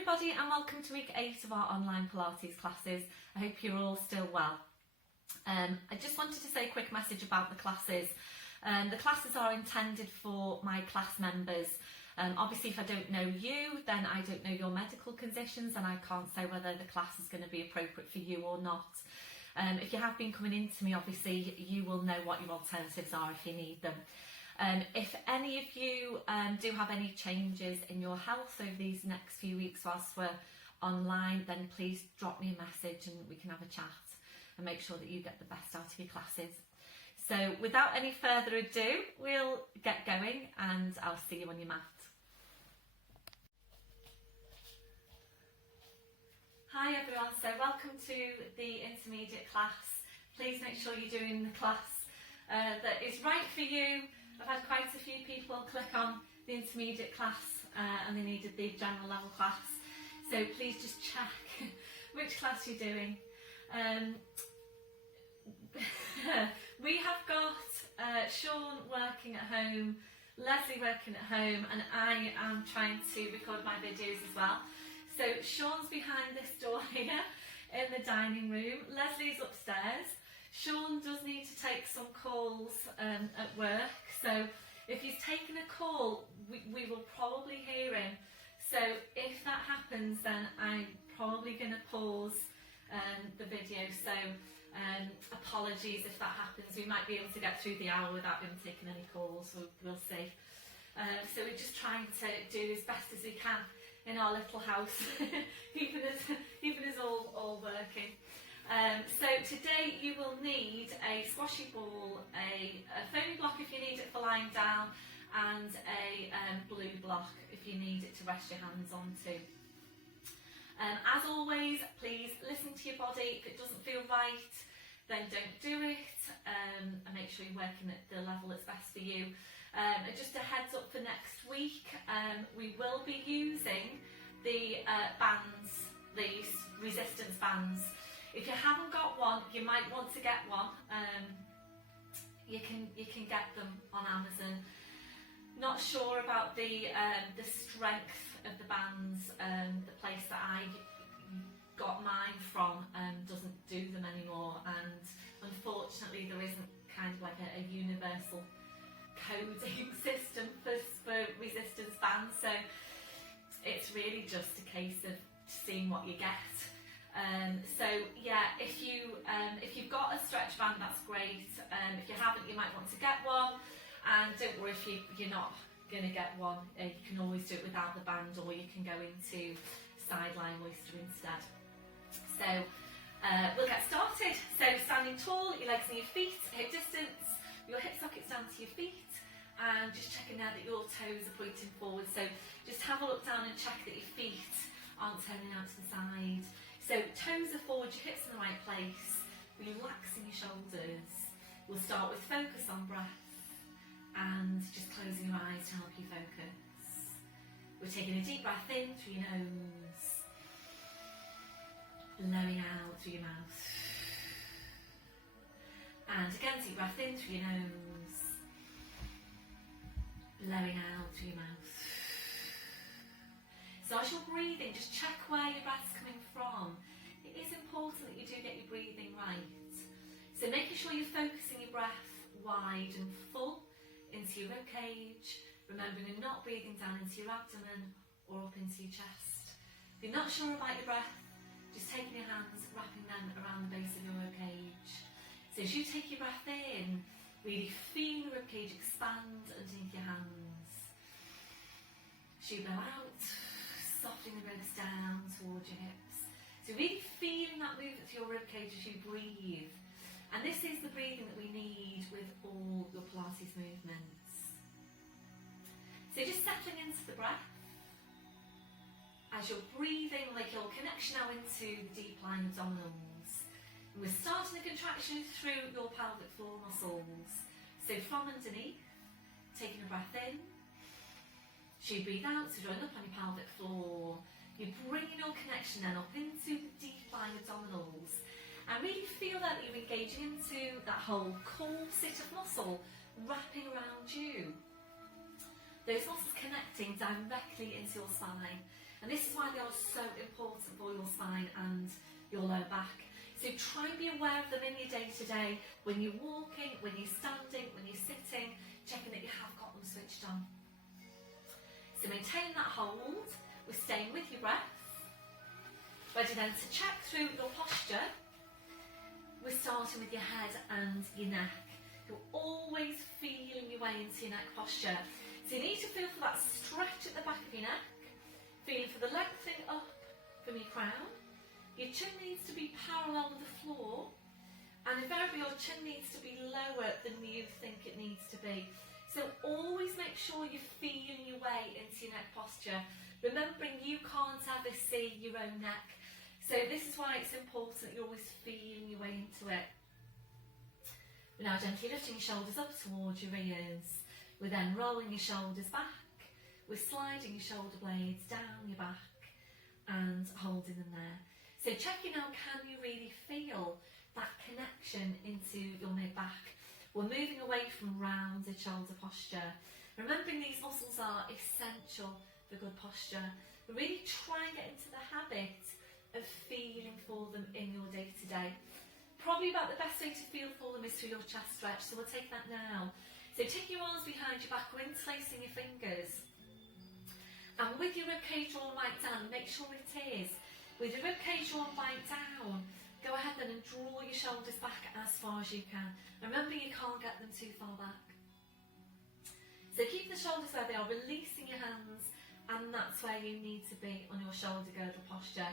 everybody and welcome to week 8 of our online Pilates classes. I hope you're all still well. I just wanted to say a quick message about the classes. The classes are intended for my class members. Obviously if I don't know you, then I don't know your medical conditions and I can't say whether the class is going to be appropriate for you or not. If you have been coming into me, obviously you will know what your alternatives are if you need them. If any of you do have any changes in your health over these next few weeks whilst we're online, then please drop me a message and we can have a chat and make sure that you get the best out of your classes. So without any further ado, we'll get going and I'll see you on your mat. Hi everyone, so welcome to the intermediate class. Please make sure you're doing the class that is right for you. I've had quite a few people click on the intermediate class and they needed the general level class. So please just check which class you're doing. We have got Sean working at home, Leslie working at home, and I am trying to record my videos as well. So Sean's behind this door here in the dining room, Leslie's upstairs. Sean does need to take some calls at work, so if he's taken a call, we will probably hear him. So if that happens, then I'm probably going to pause the video. So apologies if that happens. We might be able to get through the hour without him taking any calls. We'll see. So we're just trying to do as best as we can in our little house, keeping us all working. So today you will need a squashy ball, a foamy block if you need it for lying down, and a blue block if you need it to rest your hands onto. As always, please listen to your body. If it doesn't feel right, then don't do it, and make sure you're working at the level that's best for you. And just a heads up for next week, we will be using the bands, the resistance bands. If you haven't got one, you might want to get one. You can get them on Amazon. Not sure about the strength of the bands. The place that I got mine from doesn't do them anymore, and unfortunately there isn't kind of like a universal coding system for resistance bands. So it's really just a case of seeing what you get. So yeah, if you've got a stretch band, that's great. If you haven't, you might want to get one, and don't worry if you're not going to get one. You can always do it without the band, or you can go into sideline oyster instead. So we'll get started. So standing tall, your legs and your feet hip distance, your hip sockets down to your feet, and just checking there that your toes are pointing forward. So just have a look down and check that your feet aren't turning out to the side. So toes are forward, your hips in the right place, relaxing your shoulders. We'll start with focus on breath and just closing your eyes to help you focus. We're taking a deep breath in through your nose, blowing out through your mouth. And again, deep breath in through your nose, blowing out through your mouth. So as you're breathing, just check where your breath's coming from. It is important that you do get your breathing right. So making sure you're focusing your breath wide and full into your ribcage, remembering you're not breathing down into your abdomen or up into your chest. If you're not sure about your breath, just taking your hands, wrapping them around the base of your ribcage. So as you take your breath in, really feel the ribcage expand underneath your hands. As you blow out, softening the ribs down towards your hips. So really feeling that movement through your ribcage as you breathe. And this is the breathing that we need with all your Pilates movements. So just settling into the breath. As you're breathing, like your connection now into the deep lying abdominals. And we're starting the contraction through your pelvic floor muscles. So from underneath, taking a breath in. As you breathe out, so drawing up on your pelvic floor, you're bringing your connection then up into the deep lying abdominals, and really feel that you're engaging into that whole core sit of muscle wrapping around you. Those muscles connecting directly into your spine, And this is why they are so important for your spine and your lower back. So try and be aware of them in your day-to-day, when you're walking, when you're standing, when you're sitting, checking that you have got them switched on. So maintain that hold, we're staying with your breath. Ready then to check through your posture. We're starting with your head and your neck. You're always feeling your way into your neck posture. So you need to feel for that stretch at the back of your neck, feeling for the lengthening up from your crown. Your chin needs to be parallel with the floor, and invariably your chin needs to be lower than you think it needs to be. So always make sure you're feeling your way into your neck posture, remembering you can't ever see your own neck. So this is why it's important that you're always feeling your way into it. We're now gently lifting your shoulders up towards your ears. We're then rolling your shoulders back. We're sliding your shoulder blades down your back and holding them there. So checking out, can you really feel that connection into your mid-back? We're moving away from rounded shoulder posture. Remembering these muscles are essential for good posture. Really try and get into the habit of feeling for them in your day-to-day. Probably about the best way to feel for them is through your chest stretch, so we'll take that now. So take your arms behind your back, we're interlacing your fingers. And with your ribcage drawn right down, make sure it is. With your ribcage drawn right down, go ahead then and draw your shoulders back as far as you can. Remember, you can't get them too far back. So keep the shoulders where they are, releasing your hands, and that's where you need to be on your shoulder girdle posture.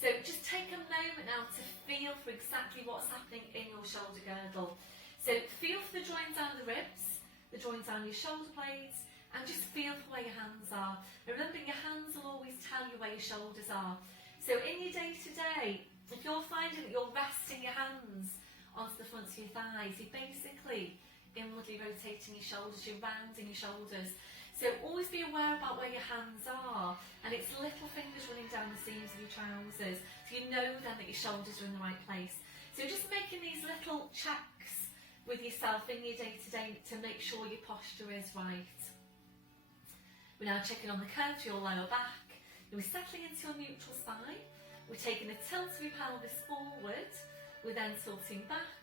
So just take a moment now to feel for exactly what's happening in your shoulder girdle. So feel for the joint down the ribs, the joint down your shoulder blades, and just feel for where your hands are. Remembering your hands will always tell you where your shoulders are. So in your day-to-day, if you're finding that you're resting your hands onto the fronts of your thighs, you're basically inwardly rotating your shoulders, you're rounding your shoulders. So always be aware about where your hands are, and it's little fingers running down the seams of your trousers, so you know then that your shoulders are in the right place. So just making these little checks with yourself in your day-to-day to make sure your posture is right. We're now checking on the curve to your lower back. We're settling into your neutral spine. We're taking a tilt of your pelvis forward. We're then tilting back,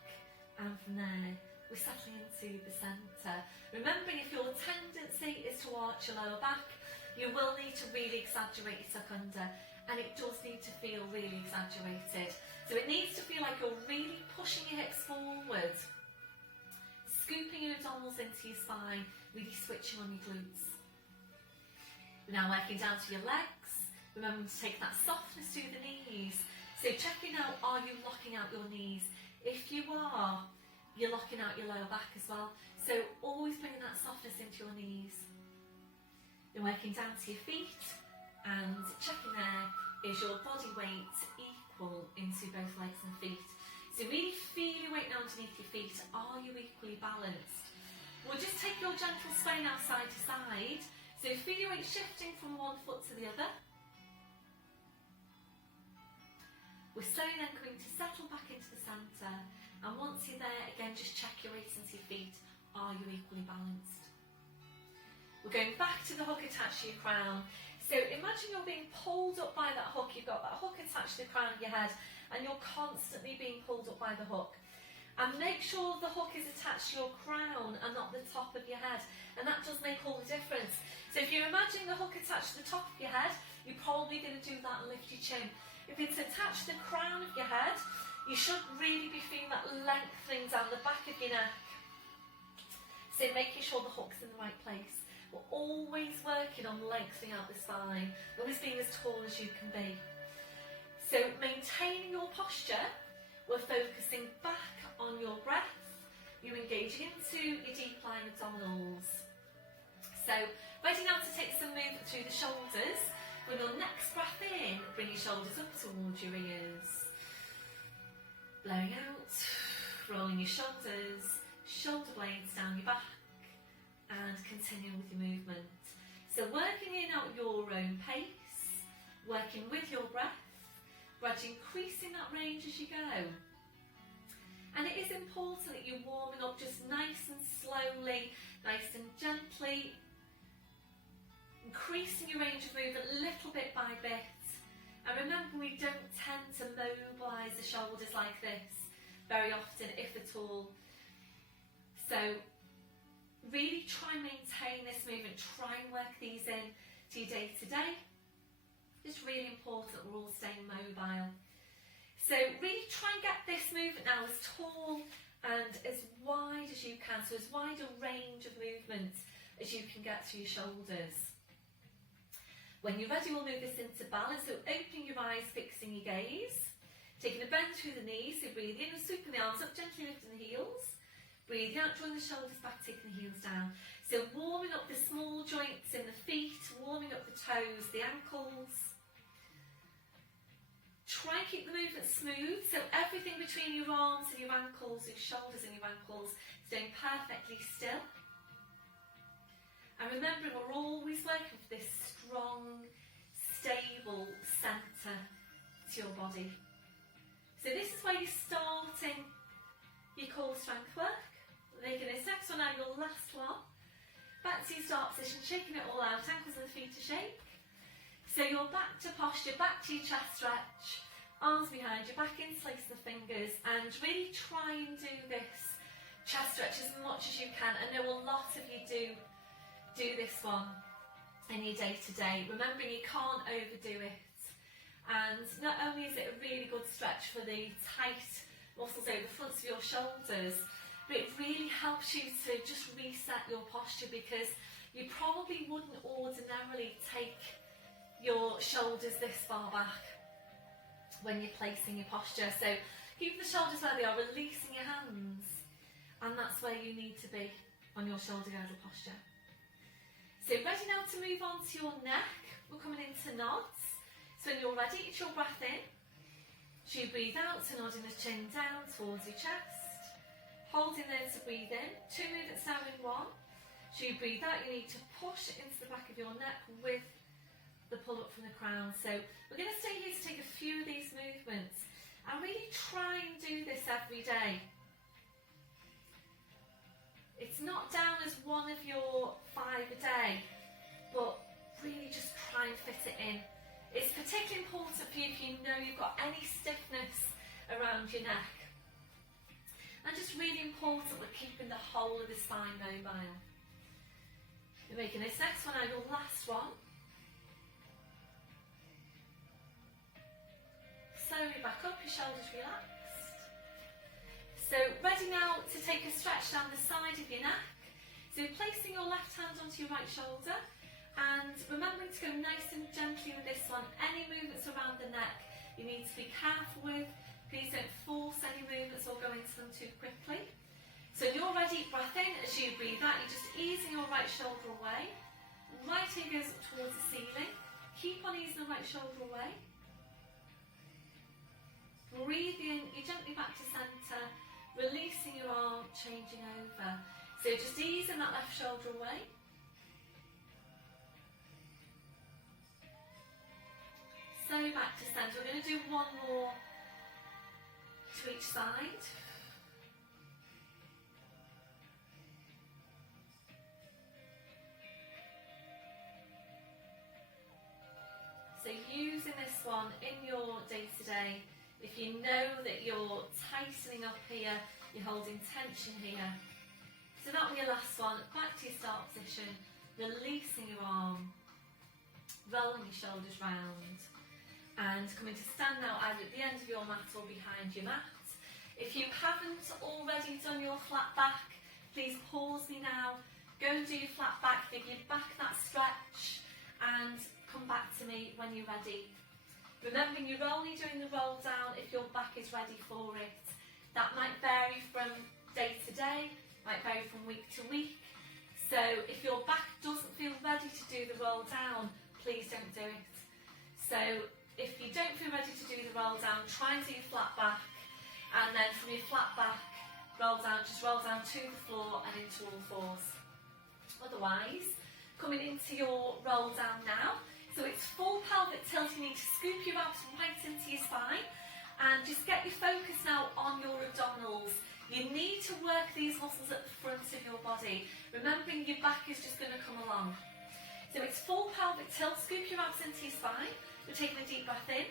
and from there we're settling into the centre. Remembering, if your tendency is to arch your lower back, you will need to really exaggerate your tuck under, and it does need to feel really exaggerated. So it needs to feel like you're really pushing your hips forward, scooping your abdominals into your spine, really switching on your glutes. We're now working down to your legs. Remember to take that softness through the knees. So checking out, are you locking out your knees? If you are, you're locking out your lower back as well. So always bringing that softness into your knees. Then working down to your feet, and checking there, is your body weight equal into both legs and feet? So really feel your weight now underneath your feet. Are you equally balanced? We'll just take your gentle sway now side to side. So feel your weight shifting from one foot to the other. We're slowly then going to settle back into the centre, and once you're there, again just check your weight into your feet. Are you equally balanced? We're going back to the hook attached to your crown. So imagine you're being pulled up by that hook. You've got that hook attached to the crown of your head, and you're constantly being pulled up by the hook. And make sure the hook is attached to your crown and not the top of your head, and that does make all the difference. So if you're imagining the hook attached to the top of your head, you're probably going to do that and lift your chin. If it's attached to the crown of your head, you should really be feeling that lengthening down the back of your neck. So making sure the hook's in the right place. We're always working on lengthening out the spine, always being as tall as you can be. So maintaining your posture, we're focusing back on your breath. You're engaging into your deep lying abdominals. So ready now to take some movement through the shoulders. With your next breath in, bring your shoulders up towards your ears. Blowing out, rolling your shoulders, shoulder blades down your back, and continuing with your movement. So working in at your own pace, working with your breath, gradually increasing that range as you go. And it is important that you're warming up just nice and slowly, nice and gently, increasing your range of movement little bit by we don't tend to mobilise the shoulders like this very often, if at all. So really try and maintain this movement, try and work these in to your day to day. It's really important that we're all staying mobile. So really try and get this movement now as tall and as wide as you can, so as wide a range of movement as you can get through your shoulders. When you're ready, we'll move this into balance, so opening your eyes, fixing your gaze, taking a bend through the knees, so breathe in and sweeping the arms up, gently lifting the heels, breathe out, drawing the shoulders back, taking the heels down. So warming up the small joints in the feet, warming up the toes, the ankles. Try and keep the movement smooth, so everything between your arms and your ankles, your shoulders and your ankles, staying perfectly still. And remembering we're always working with this strong, stable centre to your body. So this is where you're starting your core strength work. Making this next one now your last one. Back to your start position, shaking it all out, ankles and feet to shake. So you're back to posture, back to your chest stretch, arms behind you, back interlace the fingers, and really try and do this chest stretch as much as you can. I know a lot of you do this one in your day to day, remembering you can't overdo it. And not only is it a really good stretch for the tight muscles over the fronts of your shoulders, but it really helps you to just reset your posture, because you probably wouldn't ordinarily take your shoulders this far back when you're placing your posture. So keep the shoulders where they are, releasing your hands, and that's where you need to be on your shoulder girdle posture. So ready now to move on to your neck. We're coming into nods. So when you're ready, it's your breath in. So you breathe out, so nodding the chin down towards your chest. Holding there to breathe in. 2 movements now in one. So you breathe out, you need to push into the back of your neck with the pull up from the crown. So we're going to stay here to take a few of these movements and really try and do this every day. It's not down as one of your 5 a day, but really just try and fit it in. It's particularly important for you if you know you've got any stiffness around your neck. And just really important we're keeping the whole of the spine mobile. You're making this next one now your last one. Slowly back up, your shoulders relaxed. So ready now to take a stretch down the side of your neck. So placing your left hand onto your right shoulder, and remembering to go nice and gently with this one. Any movements around the neck you need to be careful with. Please don't force any movements or go into them too quickly. So when you're ready, breath in. As you breathe out, you're just easing your right shoulder away. Right heel goes up towards the ceiling. Keep on easing the right shoulder away. Breathe in, you're gently back to centre, releasing your arm, changing over. So just easing that left shoulder away. So back to centre. We're going to do one more to each side. So using this one in your day-to-day, if you know that you're tightening up here, you're holding tension here. So that one, your last one, back to your start position, releasing your arm, rolling your shoulders round, and coming to stand now either at the end of your mat or behind your mat. If you haven't already done your flat back, please pause me now, go and do your flat back, give your back that stretch, and come back to me when you're ready. Remembering you're only doing the roll down if your back is ready for it. That might vary from day to day, might vary from week to week. So if your back doesn't feel ready to do the roll down, please don't do it. So if you don't feel ready to do the roll down, try and do your flat back, and then from your flat back, roll down, just roll down to the floor and into all fours. Otherwise, coming into your roll down now, so it's full pelvic tilt. You need to scoop your abs right into your spine and just get your focus now on your abdominals. You need to work these muscles at the front of your body, remembering your back is just going to come along. So it's full pelvic tilt, scoop your abs into your spine. We're taking a deep breath in,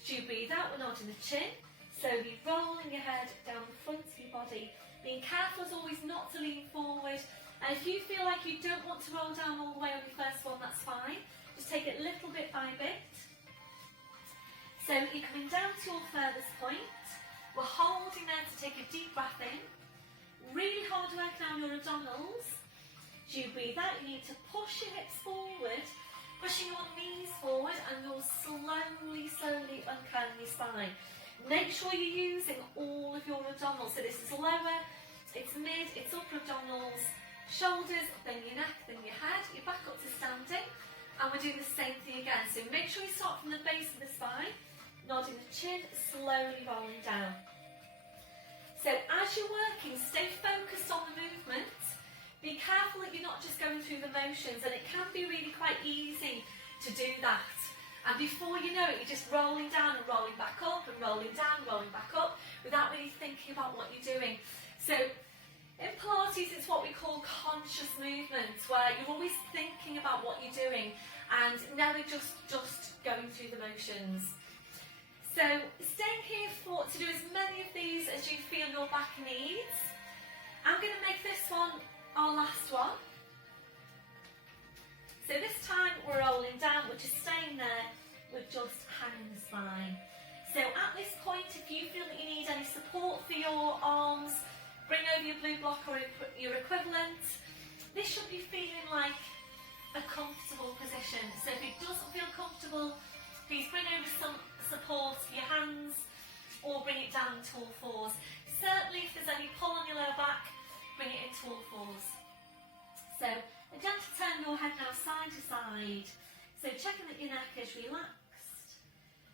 As you breathe out, we're nodding the chin, slowly rolling your head down the front of your body. Being careful as always not to lean forward. And if you feel like you don't want to roll down all the way on your first one, that's fine. Just take it little bit by bit. So you're coming down to your furthest point. We're holding there to take a deep breath in. Really hard working on your abdominals. As you breathe out, you need to push your hips forward, pushing your knees forward, and you'll slowly uncurl your spine. Make sure you're using all of your abdominals. So this is lower, it's mid, it's upper abdominals, shoulders, then your neck, then your head. You're back up to standing, and we're doing the same thing again. So make sure you start from the base of the spine, nodding the chin, slowly rolling down. So as you're working, stay focused on the movement. Be careful that you're not just going through the motions, and it can be really quite easy to do that. And before you know it, you're just rolling down and rolling back up and rolling down, rolling back up, without really thinking about what you're doing. So in Pilates, it's what we call conscious movement, where you're always thinking about what you're doing and never just going through the motions. So staying here to do as many of these as you feel your back needs. I'm going to make this one our last one. So this time we're rolling down, we're just staying there, we're just hanging the spine. So at this point, if you feel that you need any support for your arms, bring over your blue block or your equivalent. This should be feeling like a comfortable position. So if it doesn't feel comfortable, please bring over some support for your hands or bring it down to all fours. Certainly if there's any pull on your lower back, bring it into all fours. So a gentle turn your head now side to side. So checking that your neck is relaxed.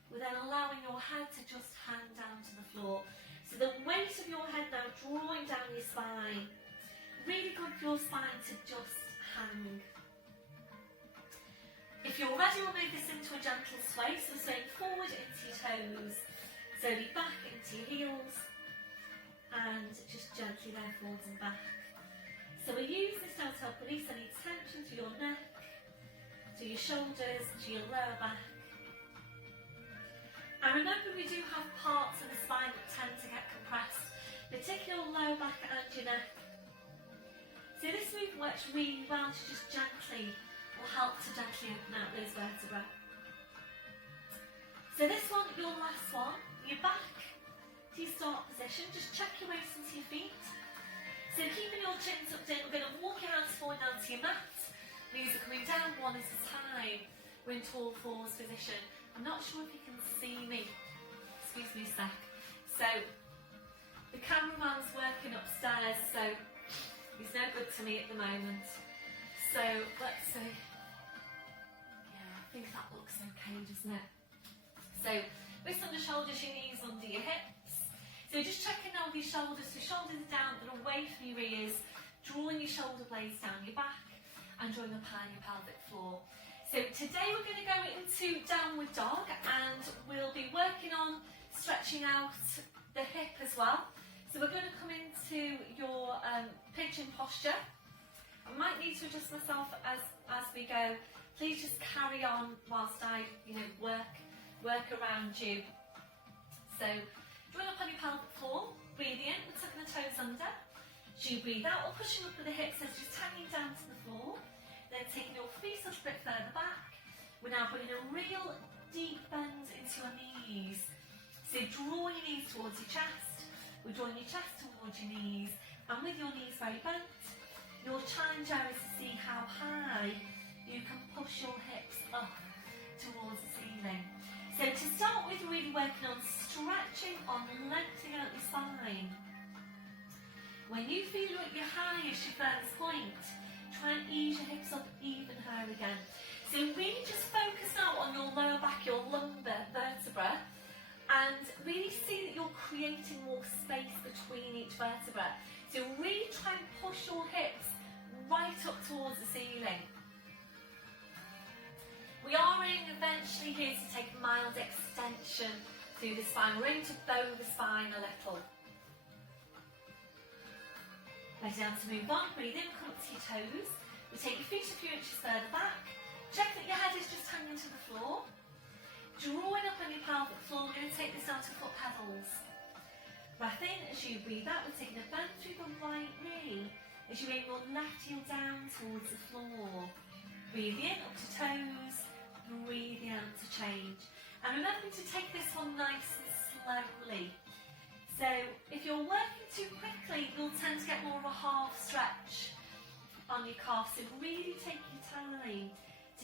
We're then allowing your head to just hang down to the floor. So the weight of your head now drawing down your spine. Really good for your spine to just hang. If you're ready, we'll move this into a gentle sway. So swaying forward into your toes, slowly back into your heels, and just gently there forwards and back. So we use this now to help release any tension to your neck, to your shoulders, to your lower back. And remember, we do have parts of the spine that tend to get compressed, particularly your lower back and your neck. So this movement works really well to just gently, will help to gently open out those vertebrae. So this one, your last one, you're back to your start position. Just check your waist into your feet. So keeping your chin tucked in, we're going to walk your hands forward down to your mat. Knees are coming down one at a time. We're in tall fours position. I'm not sure if you can see me. Excuse me a sec. So the cameraman's working upstairs, so he's no good to me at the moment. So let's see. Yeah, I think that looks okay, doesn't it? So wrists under shoulders, your knees under your hips. So just checking now with your shoulders, so shoulders down but away from your ears, drawing your shoulder blades down your back and drawing up high your pelvic floor. So today we're going to go into downward dog, and we'll be working on stretching out the hip as well. So we're going to come into your pigeon posture. I might need to adjust myself as we go. Please just carry on whilst I work around you. So drawing up on your pelvic floor, breathing in, we're tucking the toes under. As you breathe out, we're pushing up with the hips, so just hanging down to the floor. Then taking your feet a little bit further back. We're now bringing a real deep bend into your knees. So draw your knees towards your chest. We're drawing your chest towards your knees. And with your knees very bent, your challenge now is to see how high you can push your hips up towards the ceiling. So to start with, we're really working on stretching, on lengthening out your spine. When you feel you're at your highest, your furthest point, try and ease your hips up even higher again. So really just focus now on your lower back, your lumbar vertebra, and really see that you're creating more space between each vertebra. So really try and push your hips right up towards the ceiling. We are aiming eventually here to take a mild extension through the spine. We're aiming to bow the spine a little. Ready now to move on, breathe in, come up to your toes. We take your feet a few inches further back. Check that your head is just hanging to the floor. Drawing up on your pelvic floor. We're going to take this down to foot pedals. Breath in. As you breathe out, we're taking a bend through the right knee. As you bring your left heel down towards the floor. Breathe in up to toes. Breathing out to change. And remember to take this one nice and slowly. So if you're working too quickly, you'll tend to get more of a half stretch on your calf. So really take your time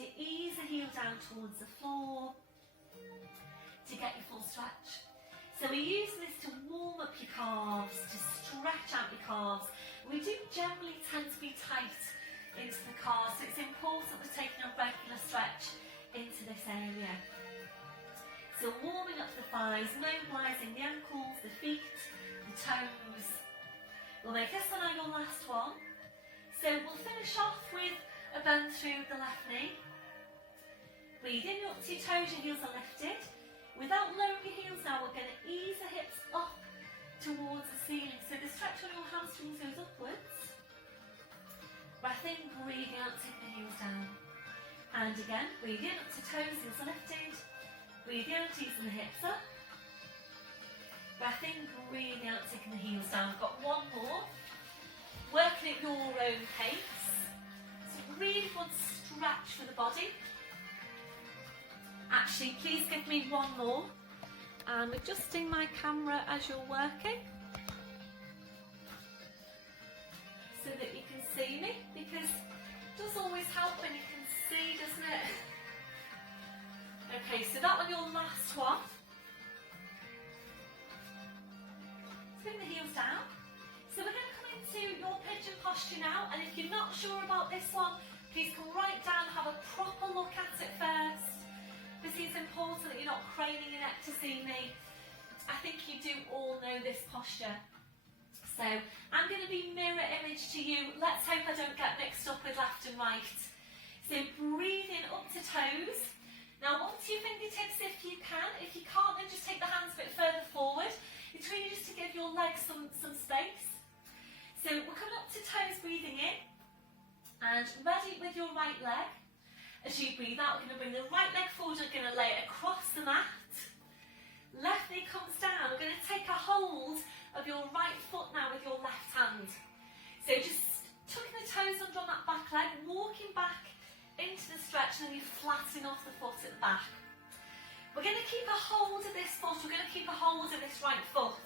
to ease the heel down towards the floor to get your full stretch. So we're using this to warm up your calves, to stretch out your calves. We do generally tend to be tight into the calves, so it's important we're taking a regular stretch into this area. So warming up the thighs, mobilising the ankles, the feet, the toes. We'll make this one our your last one. So we'll finish off with a bend through the left knee. Breathe in up to your toes, your heels are lifted. Without lowering your heels now, we're going to ease the hips up towards the ceiling. So the stretch on your hamstrings goes upwards. Breath in, breathing out, take the heels down. And again, breathe in up to toes, heels are lifted. Breathe out, easing the hips up. Breath in, breathing out, taking the heels down. I've got one more. Working at your own pace. So really good stretch for the body. Actually, please give me one more. I'm adjusting my camera as you're working so that you can see me, because it does always help when you can see, doesn't it? Okay, so that one, your last one. Bring the heels down. So we're going to come into your pigeon posture now, and if you're not sure about this one, please come right down, have a proper look at it first. This is important that you're not craning your neck to see me. I think you do all know this posture. So I'm going to be mirror image to you. Let's hope I don't get mixed up with left and right. So breathe in up to toes. Now onto your fingertips if you can. If you can't, then just take the hands a bit further forward. It's really just to give your legs some space. So we're coming up to toes, breathing in. And ready with your right leg. As you breathe out, we're going to bring the right leg forward, we're going to lay it across the mat. Left knee comes down, we're going to take a hold of your right foot now with your left hand. So just tucking the toes under on that back leg, walking back into the stretch, and then you're flattening off the foot at the back. We're going to keep a hold of this foot, we're going to keep a hold of this right foot.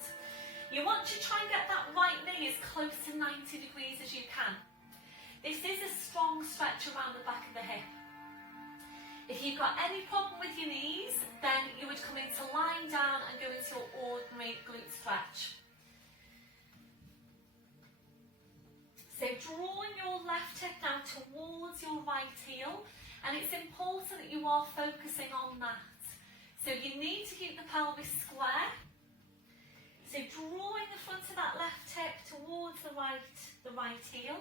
You want to try and get that right knee as close to 90 degrees as you can. This is a strong stretch around the back of the hip. If you've got any problem with your knees, then you would come into lying down and go into your ordinary glute stretch. So drawing your left hip now towards your right heel, and it's important that you are focusing on that. So you need to keep the pelvis square. So drawing the front of that left hip towards the right heel,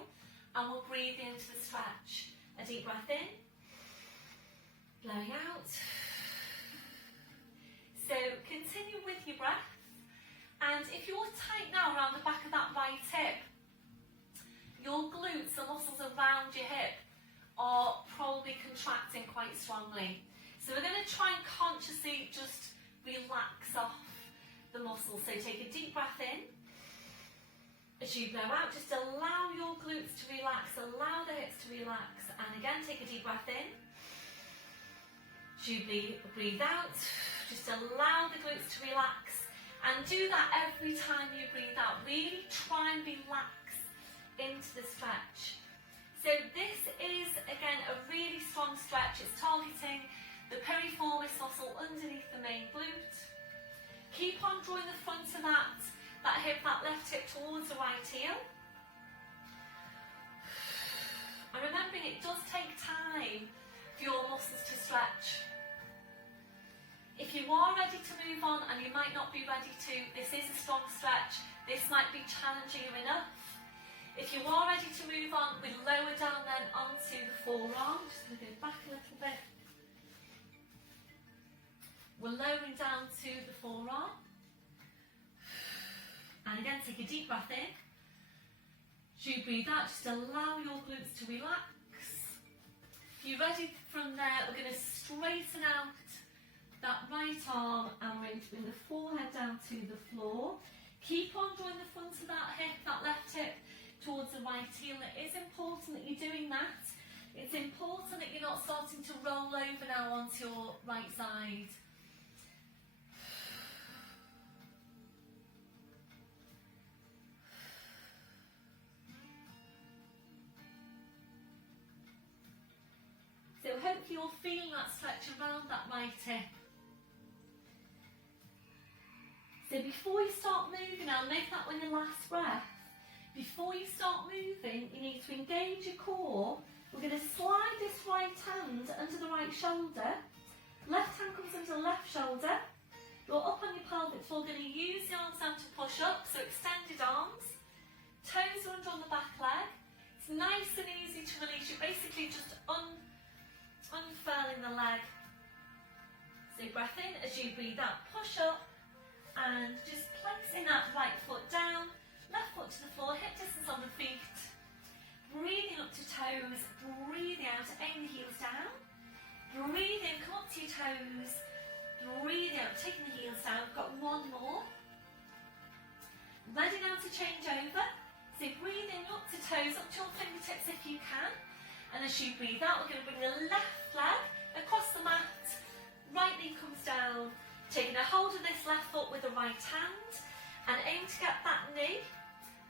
and we'll breathe into the stretch. A deep breath in. Blowing out. So continue with your breath, and if you're tight now around the back of that right hip, your glutes, the muscles around your hip, are probably contracting quite strongly. So we're going to try and consciously just relax off the muscles. So take a deep breath in. As you blow out, just allow your glutes to relax, allow the hips to relax, and again take a deep breath in. As you breathe out, just allow the glutes to relax, and do that every time you breathe out. Really try and relax into the stretch. So this is, again, a really strong stretch. It's targeting the piriformis muscle underneath the main glute. Keep on drawing the front of that hip, that left hip towards the right heel. And remembering it does take time for your muscles to stretch. If you are ready to move on and you might not be ready to, this is a strong stretch, this might be challenging you enough. If you are ready to move on, we'll lower down then onto the forearm. Just going to go back a little bit. We're lowering down to the forearm. And again, take a deep breath in. As you breathe out, just allow your glutes to relax. If you're ready from there, we're going to straighten out that right arm, and we're going to bring the forehead down to the floor. Keep on drawing the front of that hip, that left hip, towards the right heel. It is important that you're doing that. It's important that you're not starting to roll over now onto your right side. So hopefully you're feeling that stretch around that right hip. So before you start moving, I'll make that one your last breath. Before you start moving, you need to engage your core. We're going to slide this right hand under the right shoulder. Left hand comes under the left shoulder. You're up on your pelvic floor. We're going to use the arms down to push up, so extended arms. Toes are under on the back leg. It's nice and easy to release. You're basically just unfurling the leg. So breath in as you breathe out, push up, and just placing that right foot down, left foot to the floor, hip distance on the feet. Breathing up to toes, breathing out, aim the heels down. Breathe in, come up to your toes. Breathe out, taking the heels down. Got one more. Ready now to change over. So breathing up to toes, up to your fingertips if you can. And as you breathe out, we're going to bring the left leg across the mat. Right knee comes down. Taking a hold of this left foot with the right hand. And aim to get that knee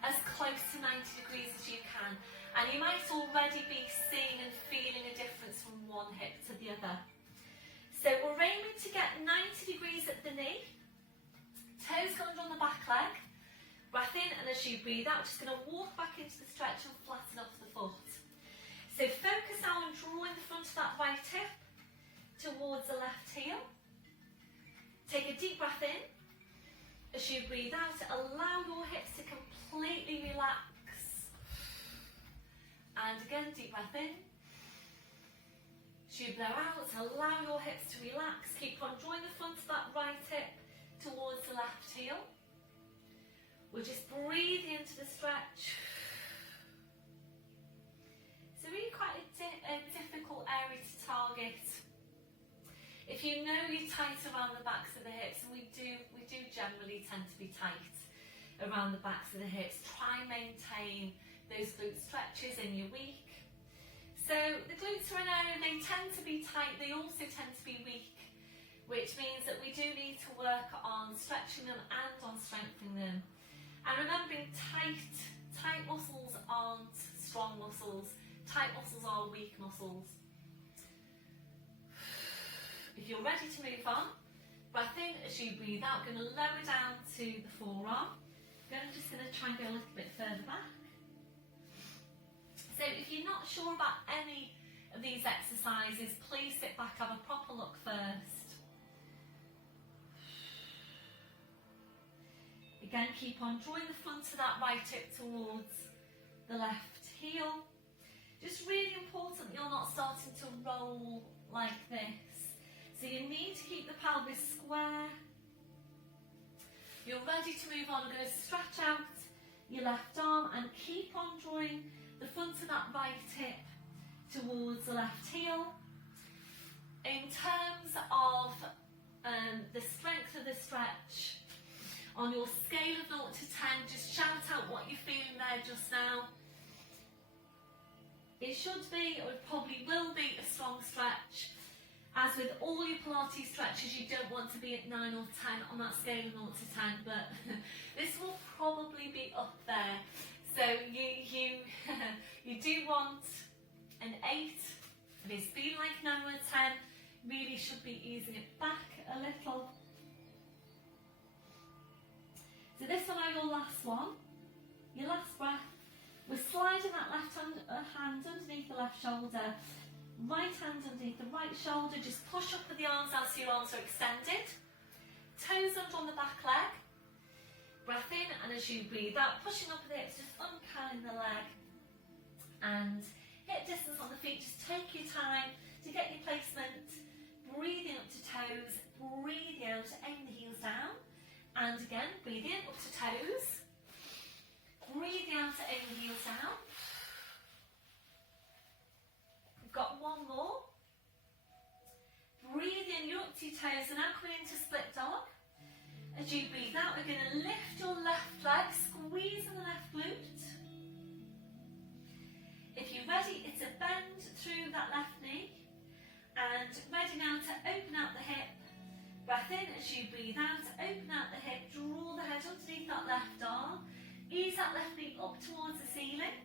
as close to 90 degrees as you can. And you might already be seeing and feeling a difference from one hip to the other. So we're aiming to get 90 degrees at the knee. Toes going on the back leg. Breath in, and as you breathe out, just going to walk back into the stretch and flatten off the foot. So focus now on drawing the front of that right hip towards the left heel. Take a deep breath in. As you breathe out, allow your hips to completely relax. And again, deep breath in. As you blow out, allow your hips to relax. Keep on drawing the front of that right hip towards the left heel. We're just breathing into the stretch. It's really quite a difficult area to target. If you know you're tight around the backs of the hips, and we do generally tend to be tight around the backs of the hips, try and maintain those glute stretches in your week. So the glutes are an area, they tend to be tight, they also tend to be weak, which means that we do need to work on stretching them and on strengthening them. And remembering tight muscles aren't strong muscles, tight muscles are weak muscles. If you're ready to move on, breath in as you breathe out, going to lower down to the forearm. I'm just going to try and go a little bit further back. So if you're not sure about any of these exercises, please sit back, have a proper look first. Again, keep on drawing the front of that right hip towards the left heel. Just really important you're not starting to roll like this. So you need to keep the pelvis square. You're ready to move on. I'm going to stretch out your left arm and keep on drawing the front of that right hip towards the left heel. In terms of the strength of the stretch, on your scale of 0 to 10, just shout out what you're feeling there just now. It should be, or it probably will be, a strong stretch. As with all your Pilates stretches, you don't want to be at 9 or 10 on that scale of 0 to 10, but this will probably be up there. So you do want an 8. If it's been like 9 or 10, really should be easing it back a little. So this one are your last one, your last breath. We're sliding that left hand underneath the left shoulder. Right hand underneath the right shoulder, just push up with the arms as your arms are extended. Toes under on the back leg. Breath in, and as you breathe out, pushing up with the hips, just uncurling the leg. And hip distance on the feet, just take your time to get your placement. Breathing up to toes, breathe out, aim the heels down. And again, breathe in, up to toes. Breathe out, aim the heels down. Got one more. Breathe in, you're up to your toes. And now coming into split dog. As you breathe out, we're going to lift your left leg, squeezing the left glute. If you're ready, it's a bend through that left knee. And ready now to open out the hip. Breath in as you breathe out, open out the hip, draw the head underneath that left arm. Ease that left knee up towards the ceiling.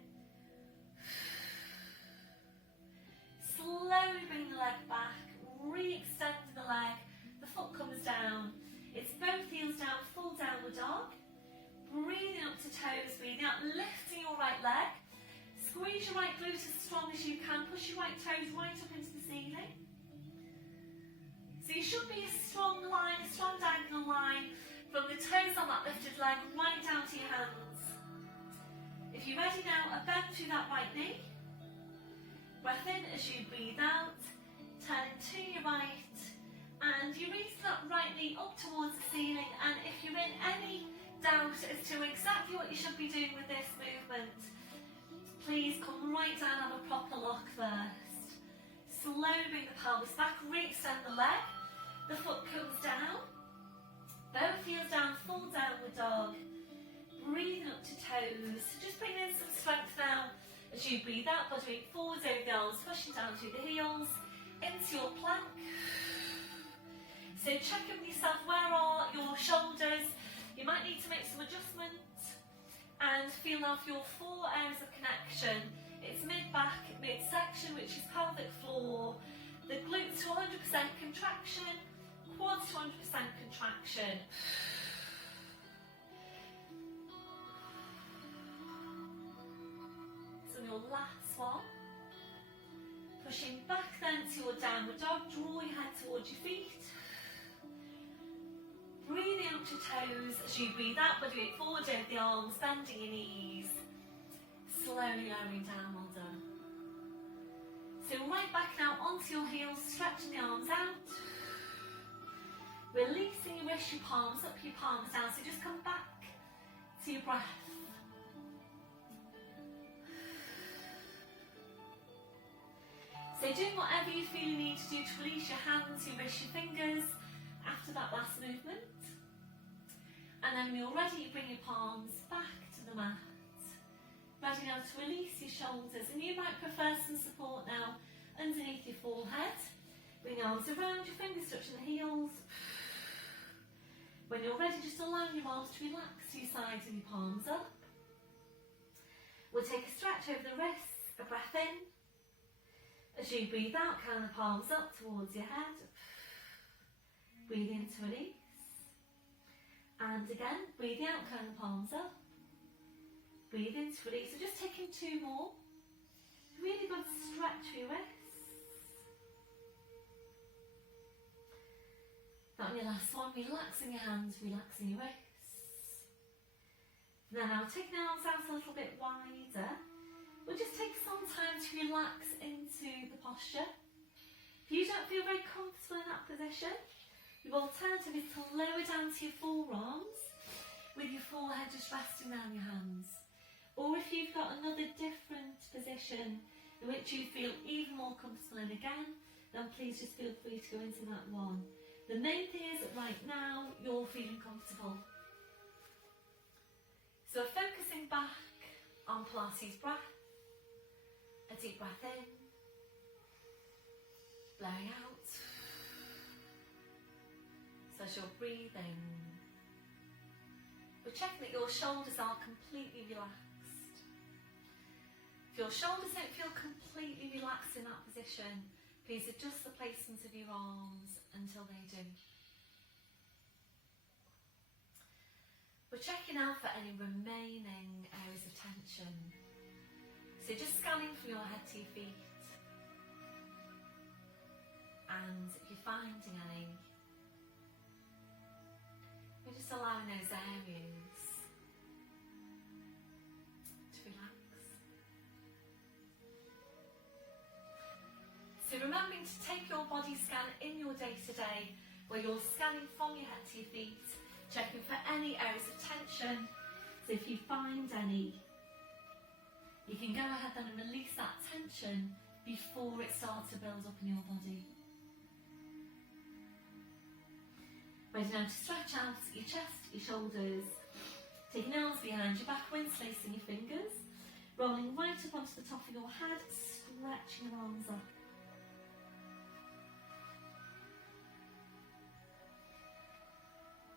Slowly bring the leg back, re-extend the leg, the foot comes down. It's both heels down, full downward dog. Breathing up to toes, breathing out, lifting your right leg. Squeeze your right glute as strong as you can, push your right toes right up into the ceiling. So you should be a strong line, a strong diagonal line from the toes on that lifted leg right down to your hands. If you're ready now, a bend through that right knee. Breath in as you breathe out, turning to your right, and you raise that right knee up towards the ceiling. And if you're in any doubt as to exactly what you should be doing with this movement, please come right down and have a proper look first. Slowly bring the pelvis back, re-extend the leg, the foot comes down, both heels down, full downward dog. Breathing up to toes, just bringing in some strength now as you breathe out, body weight forwards over the arms, pushing down through the heels, into your plank. So check in with yourself, where are your shoulders? You might need to make some adjustments and feel now for your 4 areas of connection. It's mid-back, mid-section, which is pelvic floor, the glutes to 100% contraction, quads to 100% contraction. So your last one. Pushing back then to your downward dog, draw your head towards your feet. Breathing up to toes as you breathe out, body weight forward over the arms, bending your knees. Slowly lowering down, well done. So right back now onto your heels, stretching the arms out. Releasing your wrists, your palms up, your palms down. So just come back to your breath. So doing whatever you feel you need to do to release your hands, your wrists, your fingers after that last movement. And then when you're ready, you bring your palms back to the mat. Ready now to release your shoulders, and you might prefer some support now underneath your forehead. Bring your arms around, your fingers touching the heels. When you're ready, just allow your arms to relax to your sides and your palms up. We'll take a stretch over the wrists, a breath in. As you breathe out, curl the palms up towards your head. Breathe in to release. And again, breathing out, curl the palms up. Breathe in to release. So just taking 2 more. Really good stretch for your wrists. That on your last one, relaxing your hands, relaxing your wrists. Now taking the arms out a little bit wider. We'll just take some time to relax into the posture. If you don't feel very comfortable in that position, your alternative is to lower down to your forearms with your forehead just resting down your hands. Or if you've got another different position in which you feel even more comfortable in again, then please just feel free to go into that one. The main thing is that right now you're feeling comfortable. So focusing back on Pilates breath. A deep breath in, blowing out. So as you're breathing, we're checking that your shoulders are completely relaxed. If your shoulders don't feel completely relaxed in that position, please adjust the placement of your arms until they do. We're checking out for any remaining areas of tension. So just scanning from your head to your feet. And if you're finding any, we're just allowing those areas to relax. So remembering to take your body scan in your day-to-day, where you're scanning from your head to your feet, checking for any areas of tension. So if you find any, you can go ahead then and release that tension before it starts to build up in your body. Ready now to stretch out your chest, your shoulders. Taking your arms behind your back, interlacing your fingers. Rolling right up onto the top of your head, stretching your arms up.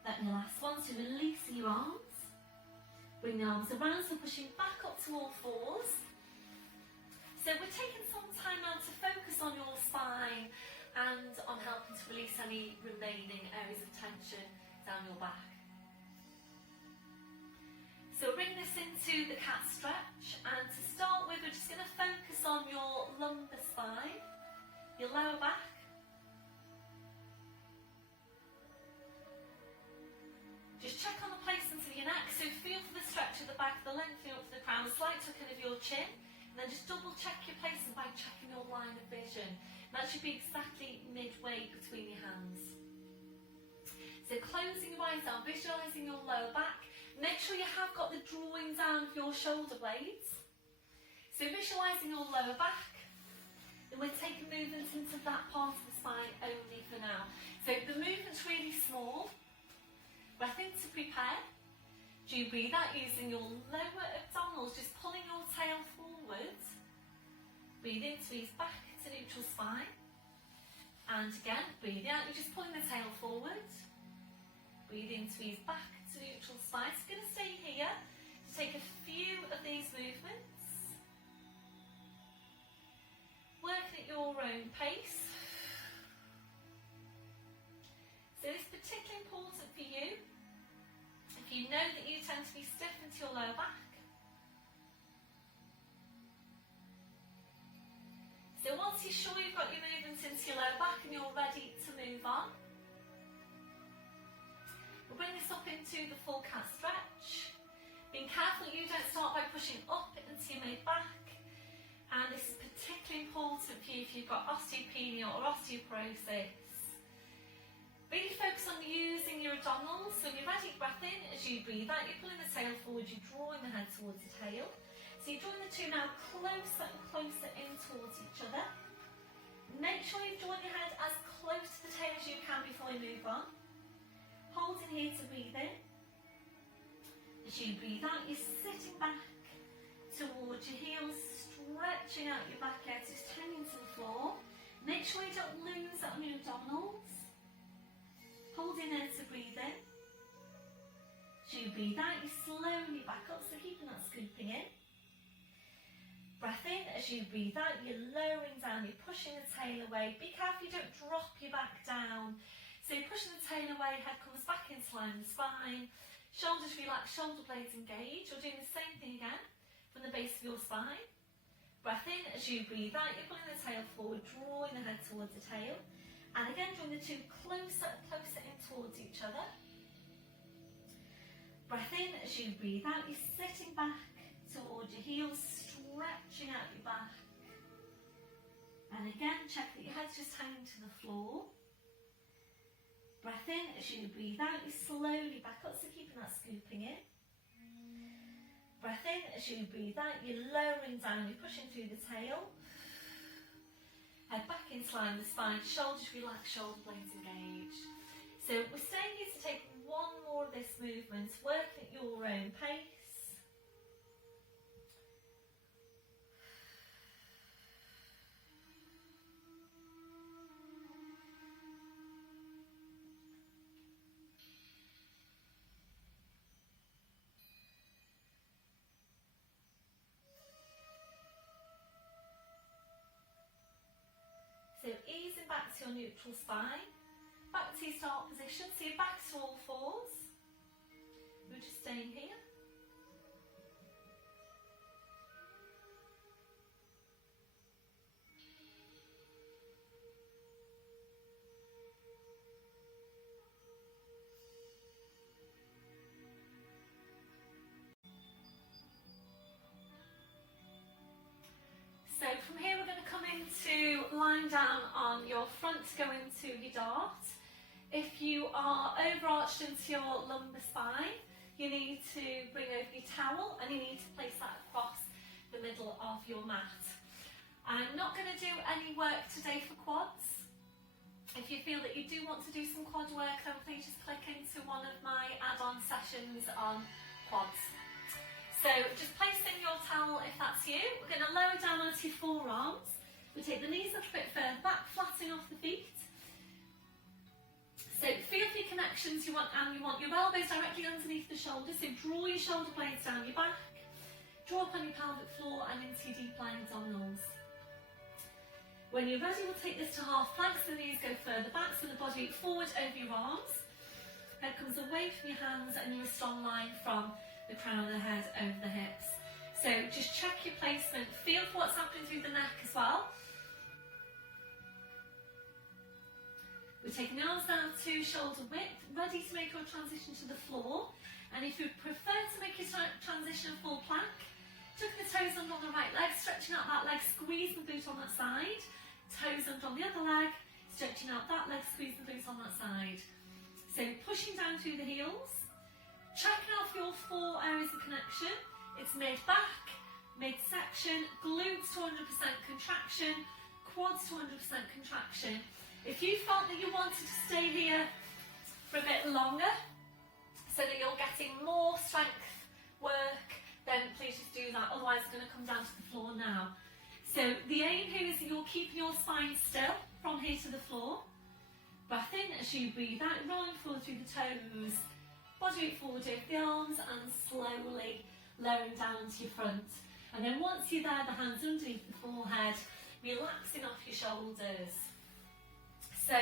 Then your last one, so releasing your arms. Bring the arms around, so pushing back up to all fours. So we're taking some time now to focus on your spine and on helping to release any remaining areas of tension down your back. So bring this into the cat stretch, and to start with we're just going to focus on your lumbar spine, your lower back. Just check on the placement of your neck, so feel for the stretch of the back, the lengthening up to the crown, a slight tuck in of your chin, and then just double check your placement by checking your line of vision. That should be exactly midway between your hands. So closing your eyes down, visualising your lower back. Make sure you have got the drawing down of your shoulder blades. So visualising your lower back, and we're taking movements into that part of the spine only for now. So the movement's really small. Breath in to prepare. Do you breathe out using your lower abdominals, just pulling your tail forward. Breathe in to ease back to neutral spine. And again, breathe out, you're just pulling the tail forward. Breathe in to ease back to neutral spine. So we're going to stay here to take a few of these movements. Working at your own pace. So it's particularly important for you if you know that you tend to be stiff into your lower back. So once you're sure you've got your movements into your lower back and you're ready to move on, we'll bring this up into the full cat stretch. Being careful you don't start by pushing up into your mid-back, and this is particularly important for you if you've got osteopenia or osteoporosis. Really focus on using your abdominals. So when you're ready, breath in. As you breathe out, you're pulling the tail forward, you're drawing the head towards the tail. So you're drawing the two now closer and closer in towards each other. Make sure you've drawn your head as close to the tail as you can before you move on. Holding here to breathe in. As you breathe out, you're sitting back towards your heels, stretching out your back legs, just hanging to the floor. Make sure you don't lose that on your abdominals. Holding there to breathe in. As you breathe out, you slowly back up, so keeping that scooping in. Breath in. As you breathe out, you're lowering down, you're pushing the tail away. Be careful you don't drop your back down. So you're pushing the tail away, head comes back into line with the spine. Shoulders relax, shoulder blades engage. You're doing the same thing again from the base of your spine. Breath in. As you breathe out, you're pulling the tail forward, drawing the head towards the tail. And again, drawing the two closer and closer in towards each other. Breath in. As you breathe out, you're sitting back towards your heels, stretching out your back. And again, check that your head's just hanging to the floor. Breath in. As you breathe out, you slowly back up, so keeping that scooping in. Breath in. As you breathe out, you're lowering down, you're pushing through the tail. Head back into line with the spine, shoulders relax, shoulder blades engage. So we're staying here to take one more of this movement, working at your own pace. So easing back to your neutral spine, back to your start position, so you're back to all fours. We're just staying here. So from here we're going to come into lying down on your front to go into your dart. If you are overarched into your lumbar spine, you need to bring over your towel and you need to place that across the middle of your mat. I'm not going to do any work today for quads. If you feel that you do want to do some quad work, then please just click into one of my add-on sessions on quads. So just placing your towel if that's you. We're going to lower down onto your forearms. We take the knees up a bit further back, flattening off the feet. So feel for your connections, you want your elbows directly underneath the shoulders, so draw your shoulder blades down your back, draw up on your pelvic floor and into your deep lying abdominals. When you're ready, we'll take this to half plank, so the knees go further back, so the body forward over your arms, head comes away from your hands and you're a strong line from the crown of the head over the hips. So just check your placement, feel for what's happening through the neck as well. We're taking the arms down to shoulder width, ready to make your transition to the floor. And if you prefer to make your transition a full plank, tuck the toes under on the right leg, stretching out that leg, squeeze the glute on that side. Toes under on the other leg, stretching out that leg, squeeze the glute on that side. So pushing down through the heels, checking off your 4 areas of connection. It's mid-back, midsection, glutes to 100% contraction, quads to 100% contraction. If you felt that you wanted to stay here for a bit longer, so that you're getting more strength work, then please just do that. Otherwise, it's going to come down to the floor now. So the aim here is that you're keeping your spine still from here to the floor. Breath in as you breathe out, rolling forward through the toes. Body weight forward over the arms and slowly lowering down into your front. And then once you're there, the hands underneath the forehead, relaxing off your shoulders. So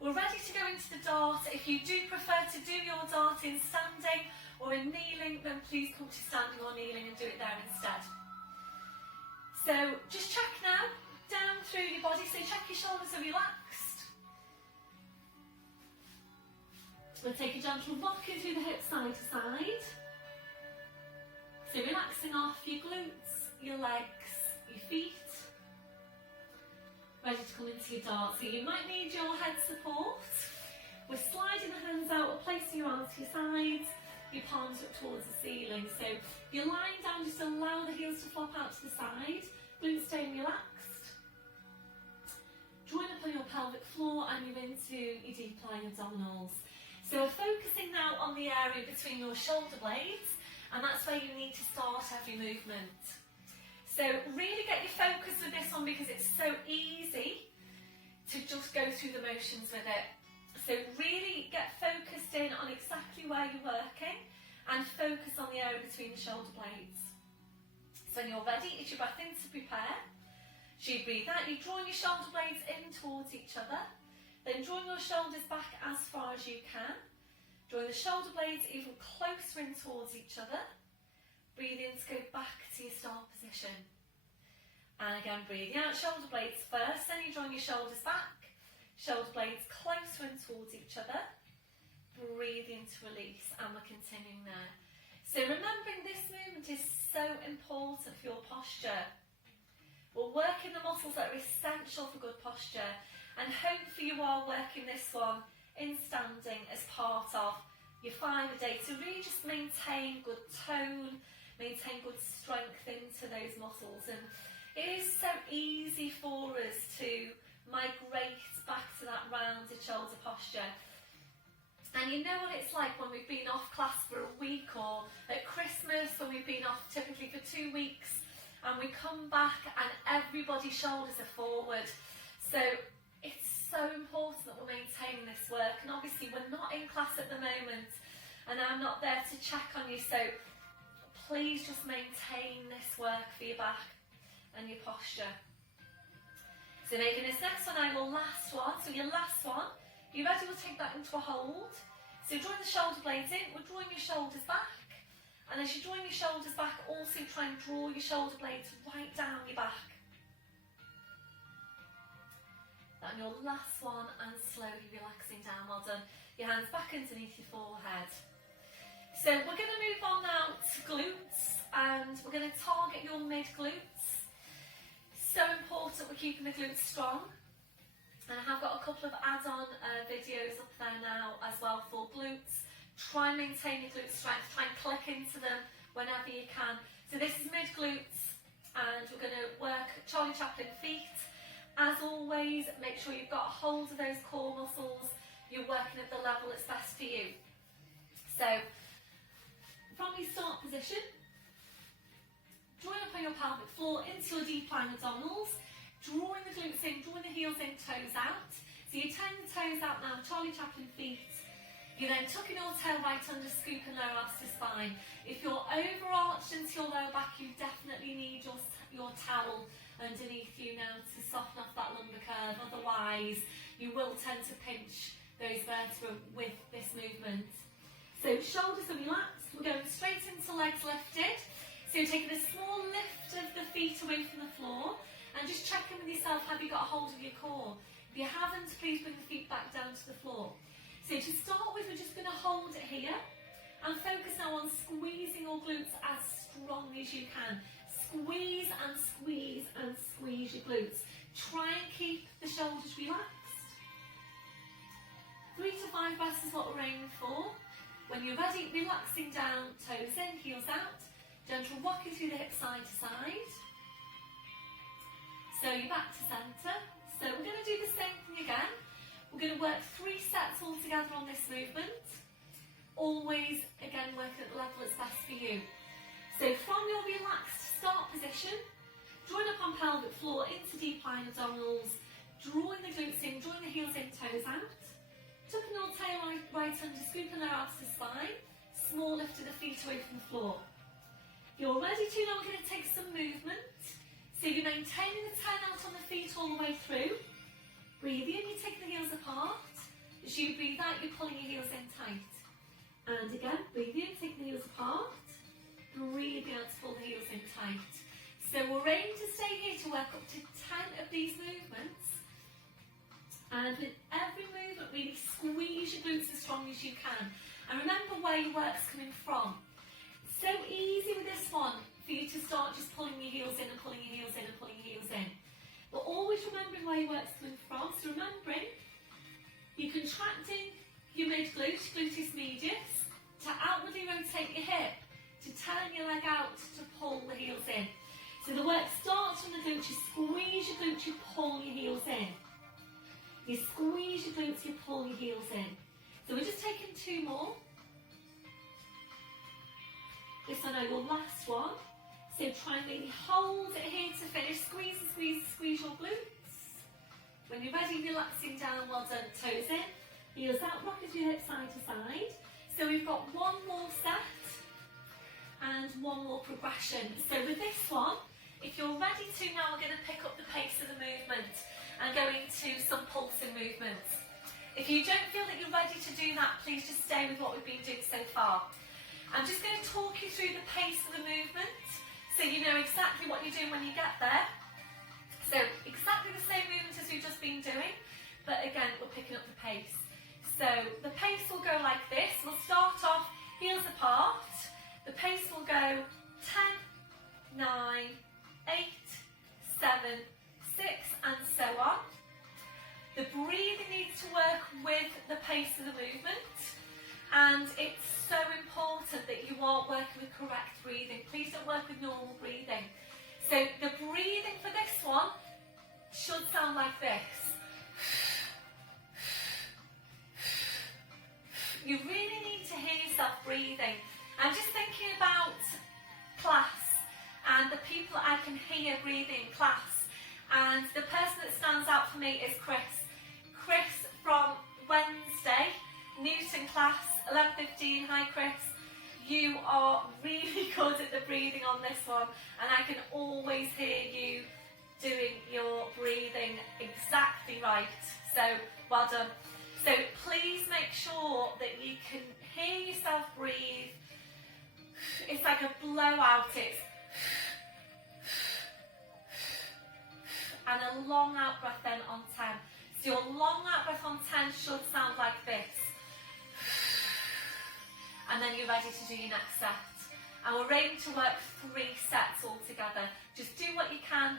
we're ready to go into the dart. If you do prefer to do your dart in standing or in kneeling, then please come to standing or kneeling and do it there instead. So just check now, down through your body, so check your shoulders are relaxed. We'll take a gentle rocking through the hips side to side. So relaxing off your glutes, your legs, your feet. Ready to come into your dart. So you might need your head support. We're sliding the hands out, we're placing your arms to your sides, your palms up towards the ceiling. So you're lying down, just allow the heels to flop out to the side, glutes staying relaxed. Join up on your pelvic floor and you're into your deep lying abdominals. So we're focusing now on the area between your shoulder blades, and that's where you need to start every movement. So really get your focus with this one because it's so easy to just go through the motions with it. So really get focused in on exactly where you're working and focus on the area between the shoulder blades. So when you're ready, it's your breath in to prepare. So you breathe out, you're drawing your shoulder blades in towards each other. Then drawing your shoulders back as far as you can. Drawing the shoulder blades even closer in towards each other. Breathe in to go back to your start position. And again, breathing out, shoulder blades first, then you're drawing your shoulders back. Shoulder blades closer in towards each other. Breathing to release, and we're continuing there. So remembering this movement is so important for your posture. We're working the muscles that are essential for good posture, and hopefully you are working this one in standing as part of your 5 a day to really just maintain good tone, maintain good strength into those muscles. And it is so easy for us to migrate back to that rounded shoulder posture. And you know what it's like when we've been off class for a week, or at Christmas when we've been off typically for 2 weeks, and we come back and everybody's shoulders are forward. So it's so important that we're maintaining this work. And obviously we're not in class at the moment and I'm not there to check on you, so please just maintain this work for your back and your posture. So making this next one now your last one. So your last one, you ready? We'll take that into a hold. So drawing the shoulder blades in, we're drawing your shoulders back. And as you're drawing your shoulders back, also try and draw your shoulder blades right down your back. And your last one, and slowly relaxing down. Well done. Your hands back underneath your forehead. So we're going to move on now to glutes, and we're going to target your mid glutes. So important we're keeping the glutes strong. And I have got a couple of add-on videos up there now as well for glutes. Try and maintain your glute strength, try and click into them whenever you can. So this is mid glutes, and we're going to work Charlie Chaplin feet, As always, make sure you've got a hold of those core muscles. You're working at the level that's best for you. So, from your start position, drawing up on your pelvic floor into your deep lying abdominals, drawing the glutes in, drawing the heels in, toes out. So you turn the toes out now, Charlie Chaplin feet. You then tuck in your tail right under, scoop and lower arch to spine. If you're overarched into your lower back, you definitely need your towel underneath you now to soften off that lumbar curve. Otherwise, you will tend to pinch those vertebrae with this movement. So shoulders are relaxed. We're going straight into legs lifted. So you're taking a small lift of the feet away from the floor and just checking with yourself, have you got a hold of your core? If you haven't, please bring the feet back down to the floor. So to start with, we're just going to hold it here and focus now on squeezing your glutes as strongly as you can. Squeeze and squeeze and squeeze your glutes. Try and keep the shoulders relaxed. 3 to 5 breaths is what we're aiming for. When you're ready, relaxing down, toes in, heels out. Gentle rocking through the hips side to side. So you're back to centre. So we're going to do the same thing again. We're going to work 3 sets all together on this movement. Always, again, work at the level that's best for you. So from your relaxed start position, drawing up on pelvic floor into deep lying abdominals, drawing the glutes in, drawing the heels in, toes out. Tucking your tail right under, scooping their arms to spine. Small lift of the feet away from the floor. If you're ready to, now we're going to take some movement. So you're maintaining the turn out on the feet all the way through. Breathe in, you're taking the heels apart. As you breathe out, you're pulling your heels in tight. And again, breathe in, taking the heels apart. Breathe out to pull the heels in tight. So we're aiming to stay here to work up to 10 of these movements. And with every movement, really squeeze your glutes as strong as you can. And remember where your work's coming from. It's so easy with this one for you to start just pulling your heels in and pulling your heels in and pulling your heels in. But always remembering where your work's coming from. So remembering, you're contracting your mid-glute, gluteus medius, to outwardly rotate your hip, to turn your leg out, to pull the heels in. So the work starts from the glute, you squeeze your glute, you pull your heels in. You squeeze your glutes, you pull your heels in. So we're just taking 2 more. This one now, your last one. So try and really hold it here to finish. Squeeze and squeeze, squeeze your glutes. When you're ready, relaxing down, well done, toes in. Heels out, rocking your hips side to side. So we've got 1 more set and 1 more progression. So with this one, if you're ready to, now we're going to pick up the pace of the movement and go into some pulsing movements. If you don't feel that you're ready to do that, please just stay with what we've been doing so far. I'm just going to talk you through the pace of the movement so you know exactly what you're doing when you get there. So exactly the same movement as we've just been doing, but again, we're picking up the pace. So the pace will go like this. We'll start off heels apart. The pace will go 10, 9, 8, 7, 6 and so on. The breathing needs to work with the pace of the movement, and it's so important that you are working with correct breathing. Please don't work with normal breathing. So the breathing for this one should sound like this. You really need to hear yourself breathing. I'm just thinking about class and the people I can hear breathing in class. And the person that stands out for me is Chris. Chris from Wednesday, Newton class, 11:15. Hi Chris. You are really good at the breathing on this one, and I can always hear you doing your breathing exactly right. So well done. So please make sure that you can hear yourself breathe. It's like a blowout. It's and a long out breath then on 10. So your long out breath on 10 should sound like this. And then you're ready to do your next set. And we're aiming to work 3 sets all together. Just do what you can,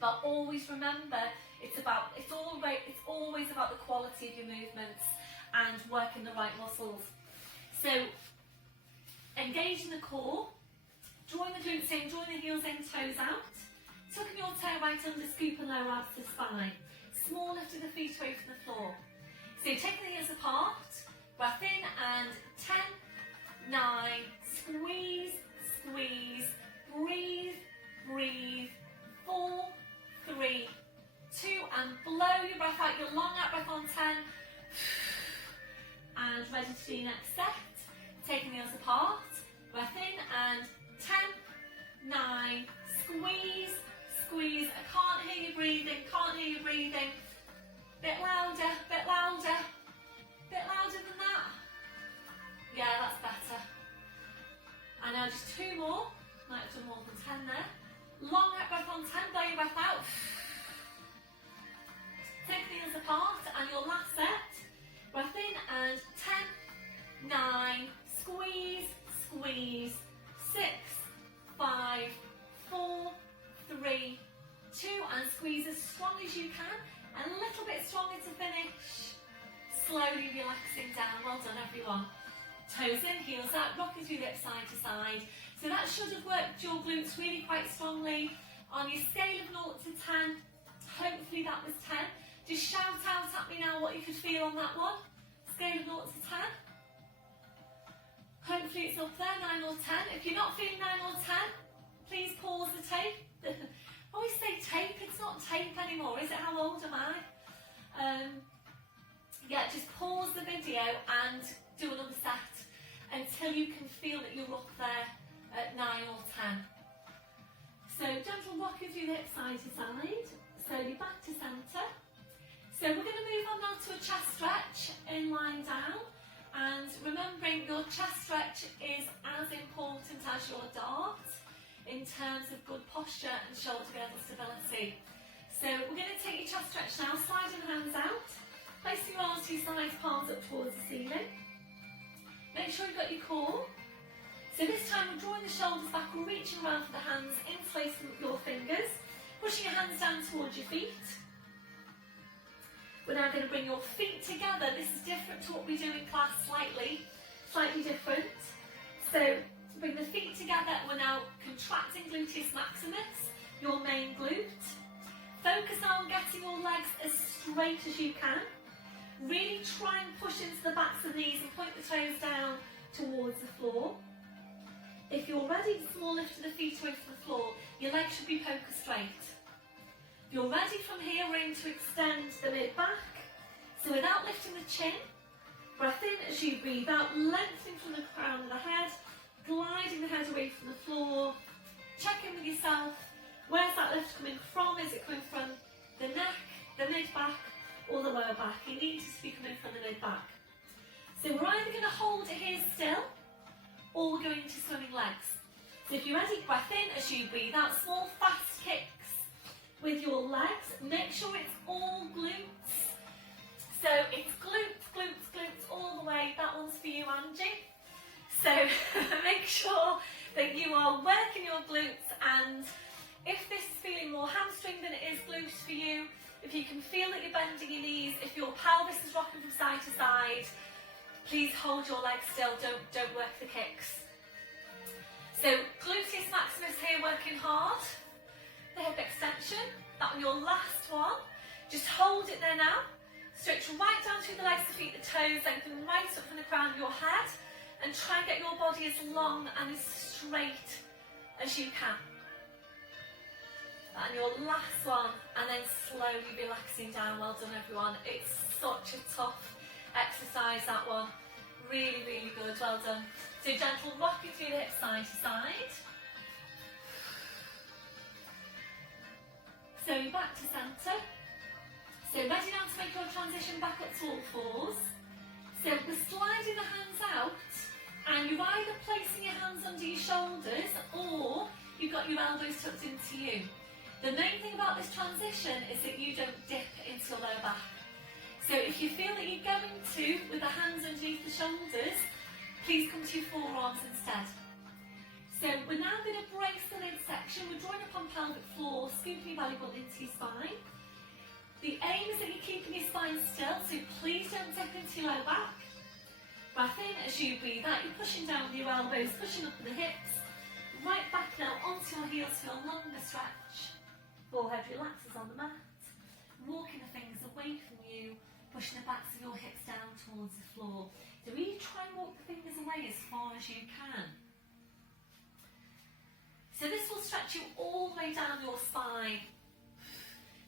but always remember it's always about the quality of your movements and working the right muscles. So engaging the core, drawing the glutes in, drawing the heels in, toes out. Tucking your toe right under, scoop and lower abs to spine. Small lift of the feet away from the floor. So you're taking the heels apart, breath in and 10, 9, squeeze, squeeze, breathe, breathe, 4, 3, 2, and blow your breath out, your long out breath on 10. And ready to do your next set. Taking the heels apart, breath in and 10, 9, squeeze, squeeze. I can't hear you breathing, can't hear you breathing. Bit louder, bit louder, bit louder than that. Yeah, that's better. And now just 2 more. Might have done more than 10 there. Long out breath on 10, blow your breath out. Take the heels apart and your last set. Breath in and 10, 9, squeeze, squeeze, 6, 5, 4, 3, 2, and squeeze as strong as you can. And a little bit stronger to finish. Slowly relaxing down. Well done, everyone. Toes in, heels out, rocking through the hips side to side. So that should have worked your glutes really quite strongly. On your scale of 0 to 10, hopefully that was 10. Just shout out at me now what you could feel on that one. Scale of 0 to 10. Hopefully it's up there, 9 or 10. If you're not feeling 9 or 10, please pause the tape. I always say tape, it's not tape anymore, is it? How old am I? Yeah, just pause the video and do another set until you can feel that you're up there at 9 or 10. So gentle rocking through the hips side to side. So you're back to centre. So we're going to move on now to a chest stretch in lying down. And remembering your chest stretch is as important as your dart in terms of good posture and shoulder girdle stability. So we're going to take your chest stretch now, sliding hands out, placing your arms to your sides, palms up towards the ceiling. Make sure you've got your core. So this time we're drawing the shoulders back, we're reaching around for the hands, interlacing your fingers, pushing your hands down towards your feet. We're now going to bring your feet together. This is different to what we do in class, slightly different. So bring the feet together, we're now contracting gluteus maximus, your main glute. Focus on getting your legs as straight as you can. Really try and push into the backs of the knees and point the toes down towards the floor. If you're ready, small lift of the feet away from the floor, your legs should be poker straight. If you're ready from here, we're going to extend the mid-back. So without lifting the chin, breath in as you breathe out, lengthening from the crown of the head, gliding the head away from the floor. Check in with yourself. Where's that lift coming from? Is it coming from the neck, the mid-back, or the lower back? You need to be coming from the mid-back. So we're either going to hold it here still, or we're going to swimming legs. So if you're ready, breath in as you breathe out. Small fast kicks with your legs. Make sure it's all glutes. So it's glutes, glutes, glutes all the way. That one's for you, Angie. So make sure that you are working your glutes, and if this is feeling more hamstring than it is glutes for you, if you can feel that you're bending your knees, if your pelvis is rocking from side to side, please hold your legs still, don't work the kicks. So gluteus maximus here working hard, the hip extension, that was your last one. Just hold it there now, stretch right down through the legs, the feet, the toes, lengthen right up from the crown of your head, and try and get your body as long and as straight as you can. And your last one, and then slowly relaxing down. Well done, everyone. It's such a tough exercise, that one. Really, really good. Well done. So gentle rocking through the hips side to side. So you're back to centre. So ready now to make your transition back up to all fours. So we're sliding the hands out, and you're either placing your hands under your shoulders or you've got your elbows tucked into you. The main thing about this transition is that you don't dip into your lower back. So if you feel that you're going to, with the hands underneath the shoulders, please come to your forearms instead. So we're now going to brace the midsection. We're drawing up on pelvic floor, scooping your belly button into your spine. The aim is that you're keeping your spine still, so please don't dip into your lower back. Breath in as you breathe out, you're pushing down with your elbows, pushing up the hips. Right back now onto your heels for a longer stretch. Forehead relaxes on the mat. Walking the fingers away from you, pushing the backs of your hips down towards the floor. So really try and walk the fingers away as far as you can. So this will stretch you all the way down your spine,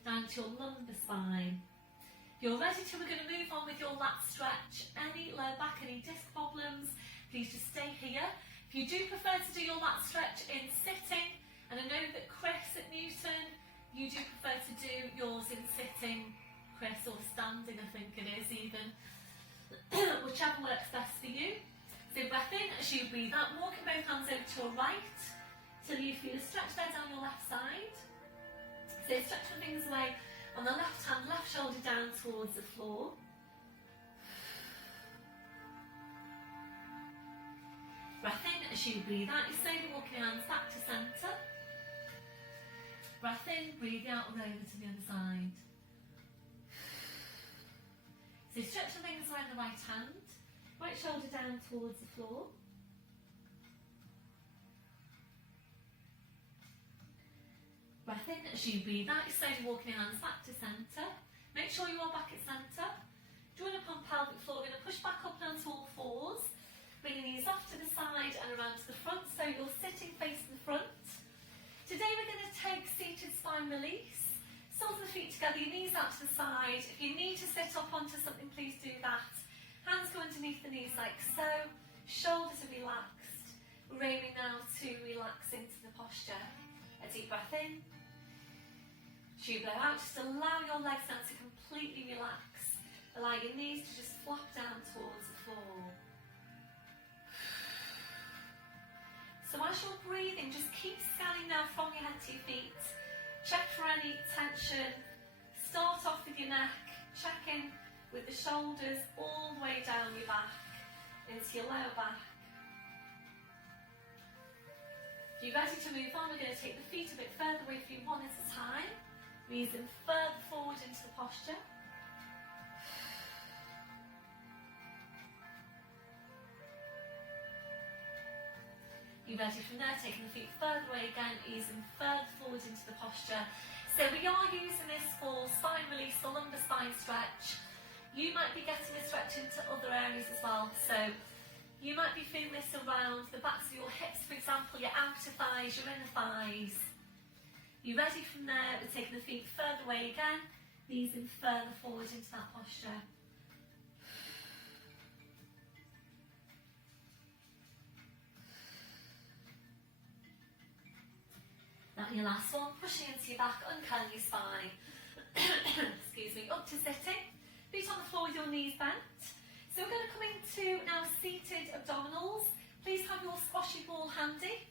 down to your lumbar spine. If you're ready to, we're going to move on with your lat stretch. Any lower back, any disc problems, please just stay here. If you do prefer to do your lat stretch in sitting, and I know that Chris at Newton, you do prefer to do yours in sitting, Chris, or standing, I think it is even, whichever works best for you. So breath in as you breathe out, walking both hands over to your right, till you feel a stretch there down your left side. So stretch the fingers away on the left hand, left shoulder down towards the floor. Breath in as you breathe out, you're slowly walking your hands back to centre. Breath in, breathe out and over to the other side. So stretch the fingers around the right hand, right shoulder down towards the floor. Breath in as you breathe out, you're slowly walking your hands back to centre. Make sure you are back at centre. Join up on pelvic floor, we're going to push back up onto all fours. Bring your knees off to the side and around to the front, so you're sitting facing the front. Today we're going to take seated spine release. Soles of the feet together, your knees out to the side. If you need to sit up onto something, please do that. Hands go underneath the knees like so. Shoulders are relaxed. We're aiming now to relax into the posture. A deep breath in. As you blow out, just allow your legs now to completely relax. Allow your knees to just flop down towards the floor. So as you're breathing, just keep scanning now from your head to your feet. Check for any tension. Start off with your neck. Check in with the shoulders all the way down your back, into your lower back. If you're ready to move on, we're going to take the feet a bit further away from you, one at a time. Knees in further forward into the posture. You're ready from there, taking the feet further away again, easing further forward into the posture. So we are using this for spine release, for lumbar spine stretch. You might be getting a stretch into other areas as well. So you might be feeling this around the backs of your hips, for example, your outer thighs, your inner thighs. You're ready from there, we're taking the feet further away again, easing further forward into that posture. Now your last one, pushing into your back, uncurling your spine. Excuse me, up to sitting. Feet on the floor with your knees bent. So we're going to come into now seated abdominals. Please have your squashy ball handy.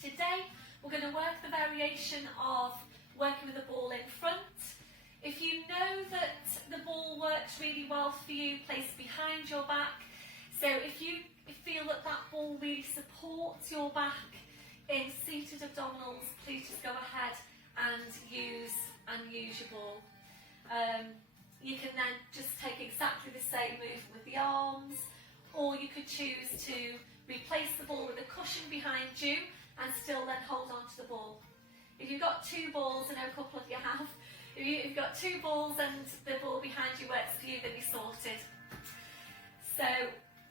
Today we're going to work the variation of working with the ball in front. If you know that the ball works really well for you, place it behind your back. So if you feel that that ball really supports your back in seated abdominals, please just go ahead and use your ball. You can then just take exactly the same movement with the arms, or you could choose to replace the ball with a cushion behind you and still then hold on to the ball. If you've got two balls, I know a couple of you have, if you've got two balls and the ball behind you works for you, then you're sorted. So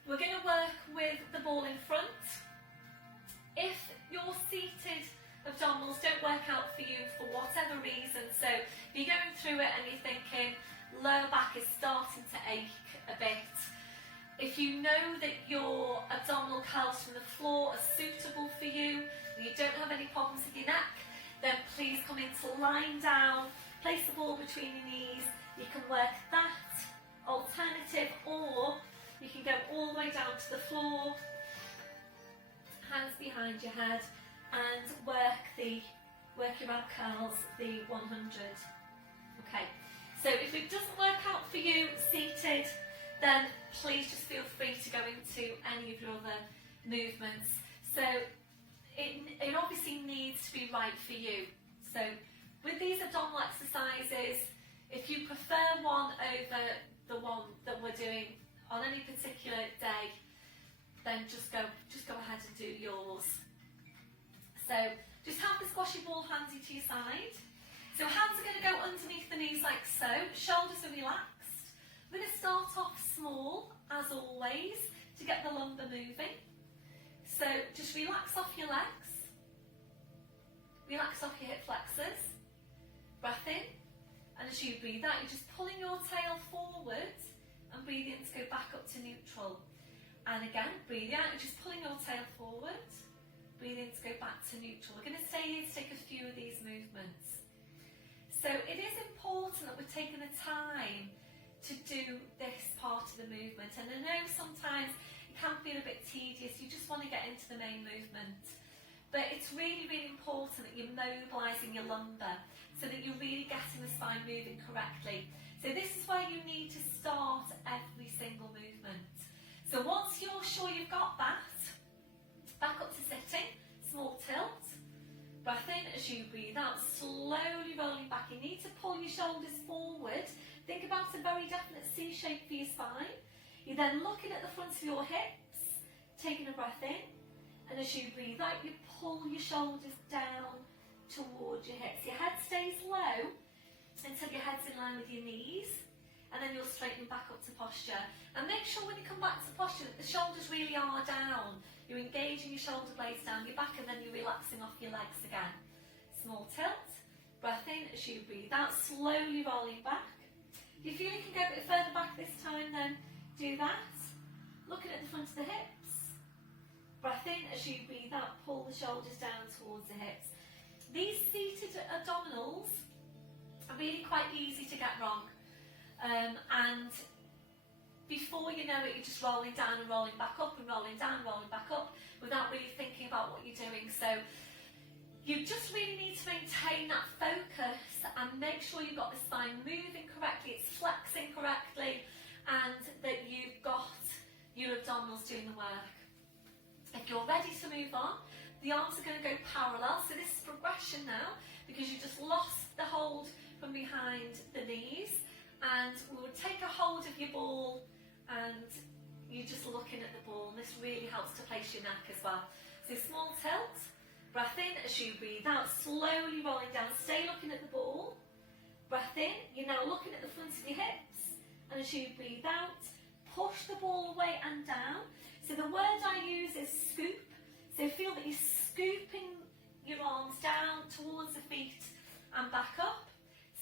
we're going to work with the ball in front. If your seated abdominals don't work out for you for whatever reason, so you're going through it and you're thinking lower back is starting to ache a bit, if you know that your abdominal curls from the floor are suitable for you, and you don't have any problems with your neck, then please come into lying down, place the ball between your knees. You can work that alternative, or you can go all the way down to the floor, hands behind your head, and work your ab curls, the 100. Okay, so if it doesn't work out for you seated, then please just feel free to go into any of your other movements. So it obviously needs to be right for you. So with these abdominal exercises, if you prefer one over the one that we're doing on any particular day, then just go ahead and do yours. So just have the squashy ball handy to your side. So hands are going to go underneath the knees like so, shoulders are relaxed. We're going to start off small, as always, to get the lumbar moving. So just relax off your legs, relax off your hip flexors, breath in, and as you breathe out, you're just pulling your tail forward and breathe in to go back up to neutral. And again, breathe out, you're just pulling your tail forward, breathe in to go back to neutral. We're going to stay here to take a few of these movements. So it is important that we're taking the time to do this part of the movement. And I know sometimes it can feel a bit tedious, you just want to get into the main movement. But it's really, really important that you're mobilising your lumbar so that you're really getting the spine moving correctly. So this is where you need to start every single movement. So once you're sure you've got that, back up to sitting, small tilt, breath in as you breathe out, slowly rolling back. You need to pull your shoulders forward. Think about a very definite C shape for your spine. You're then looking at the front of your hips, taking a breath in, and as you breathe out, you pull your shoulders down towards your hips. Your head stays low until your head's in line with your knees, and then you'll straighten back up to posture. And make sure when you come back to posture that the shoulders really are down. You're engaging your shoulder blades down your back, and then you're relaxing off your legs again. Small tilt, breath in as you breathe out, slowly rolling back. If you feel you can go a bit further back this time, then do that. Looking at the front of the hips. Breath in as you breathe out, pull the shoulders down towards the hips. These seated abdominals are really quite easy to get wrong. And before you know it, you're just rolling down and rolling back up and rolling down and rolling back up without really thinking about what you're doing. So you just really need to maintain that focus and make sure you've got the spine moving correctly, it's flexing correctly, and that you've got your abdominals doing the work. If you're ready to move on, the arms are going to go parallel. So this is progression now, because you just lost the hold from behind the knees. And we'll take a hold of your ball, and you're just looking at the ball, and this really helps to place your neck as well. So small tilt, breath in as you breathe out, slowly rolling down, stay looking at the ball, breath in, you're now looking at the front of your hips, and as you breathe out, push the ball away and down. So the word I use is scoop, so feel that you're scooping your arms down towards the feet and back up.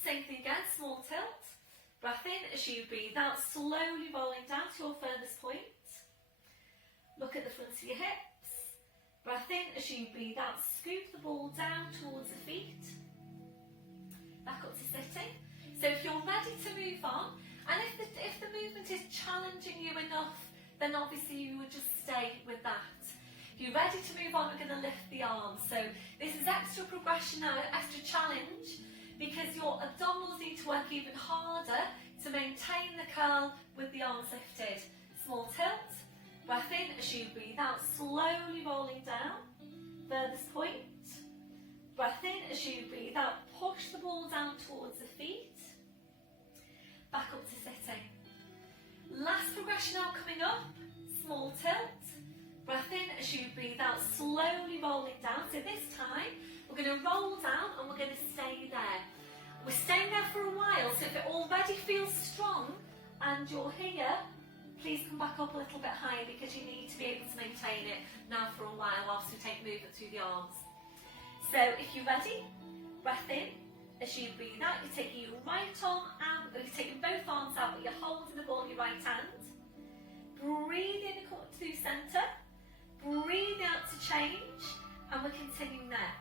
Same thing again, small tilt. Breath in as you breathe out, slowly rolling down to your furthest point. Look at the front of your hips. Breath in as you breathe out, scoop the ball down towards the feet. Back up to sitting. So if you're ready to move on, and if the movement is challenging you enough, then obviously you would just stay with that. If you're ready to move on, we're going to lift the arms. So this is extra progression now, extra challenge, because your abdominals need to work even harder to maintain the curl with the arms lifted. Small tilt, breath in as you breathe out, slowly rolling down, furthest point. Breath in as you breathe out, push the ball down towards the feet. Back up to sitting. Last progression now coming up, small tilt. Breath in as you breathe out, slowly rolling down. So this time, we're going to roll down and we're going to stay there. We're staying there for a while, so if it already feels strong and you're here, please come back up a little bit higher, because you need to be able to maintain it now for a while whilst we take movement through the arms. So if you're ready, breath in. As you breathe out, you're taking your right arm out, you're taking both arms out, but you're holding the ball in your right hand. Breathe in and come up to centre. Breathe out to change, and we're continuing there.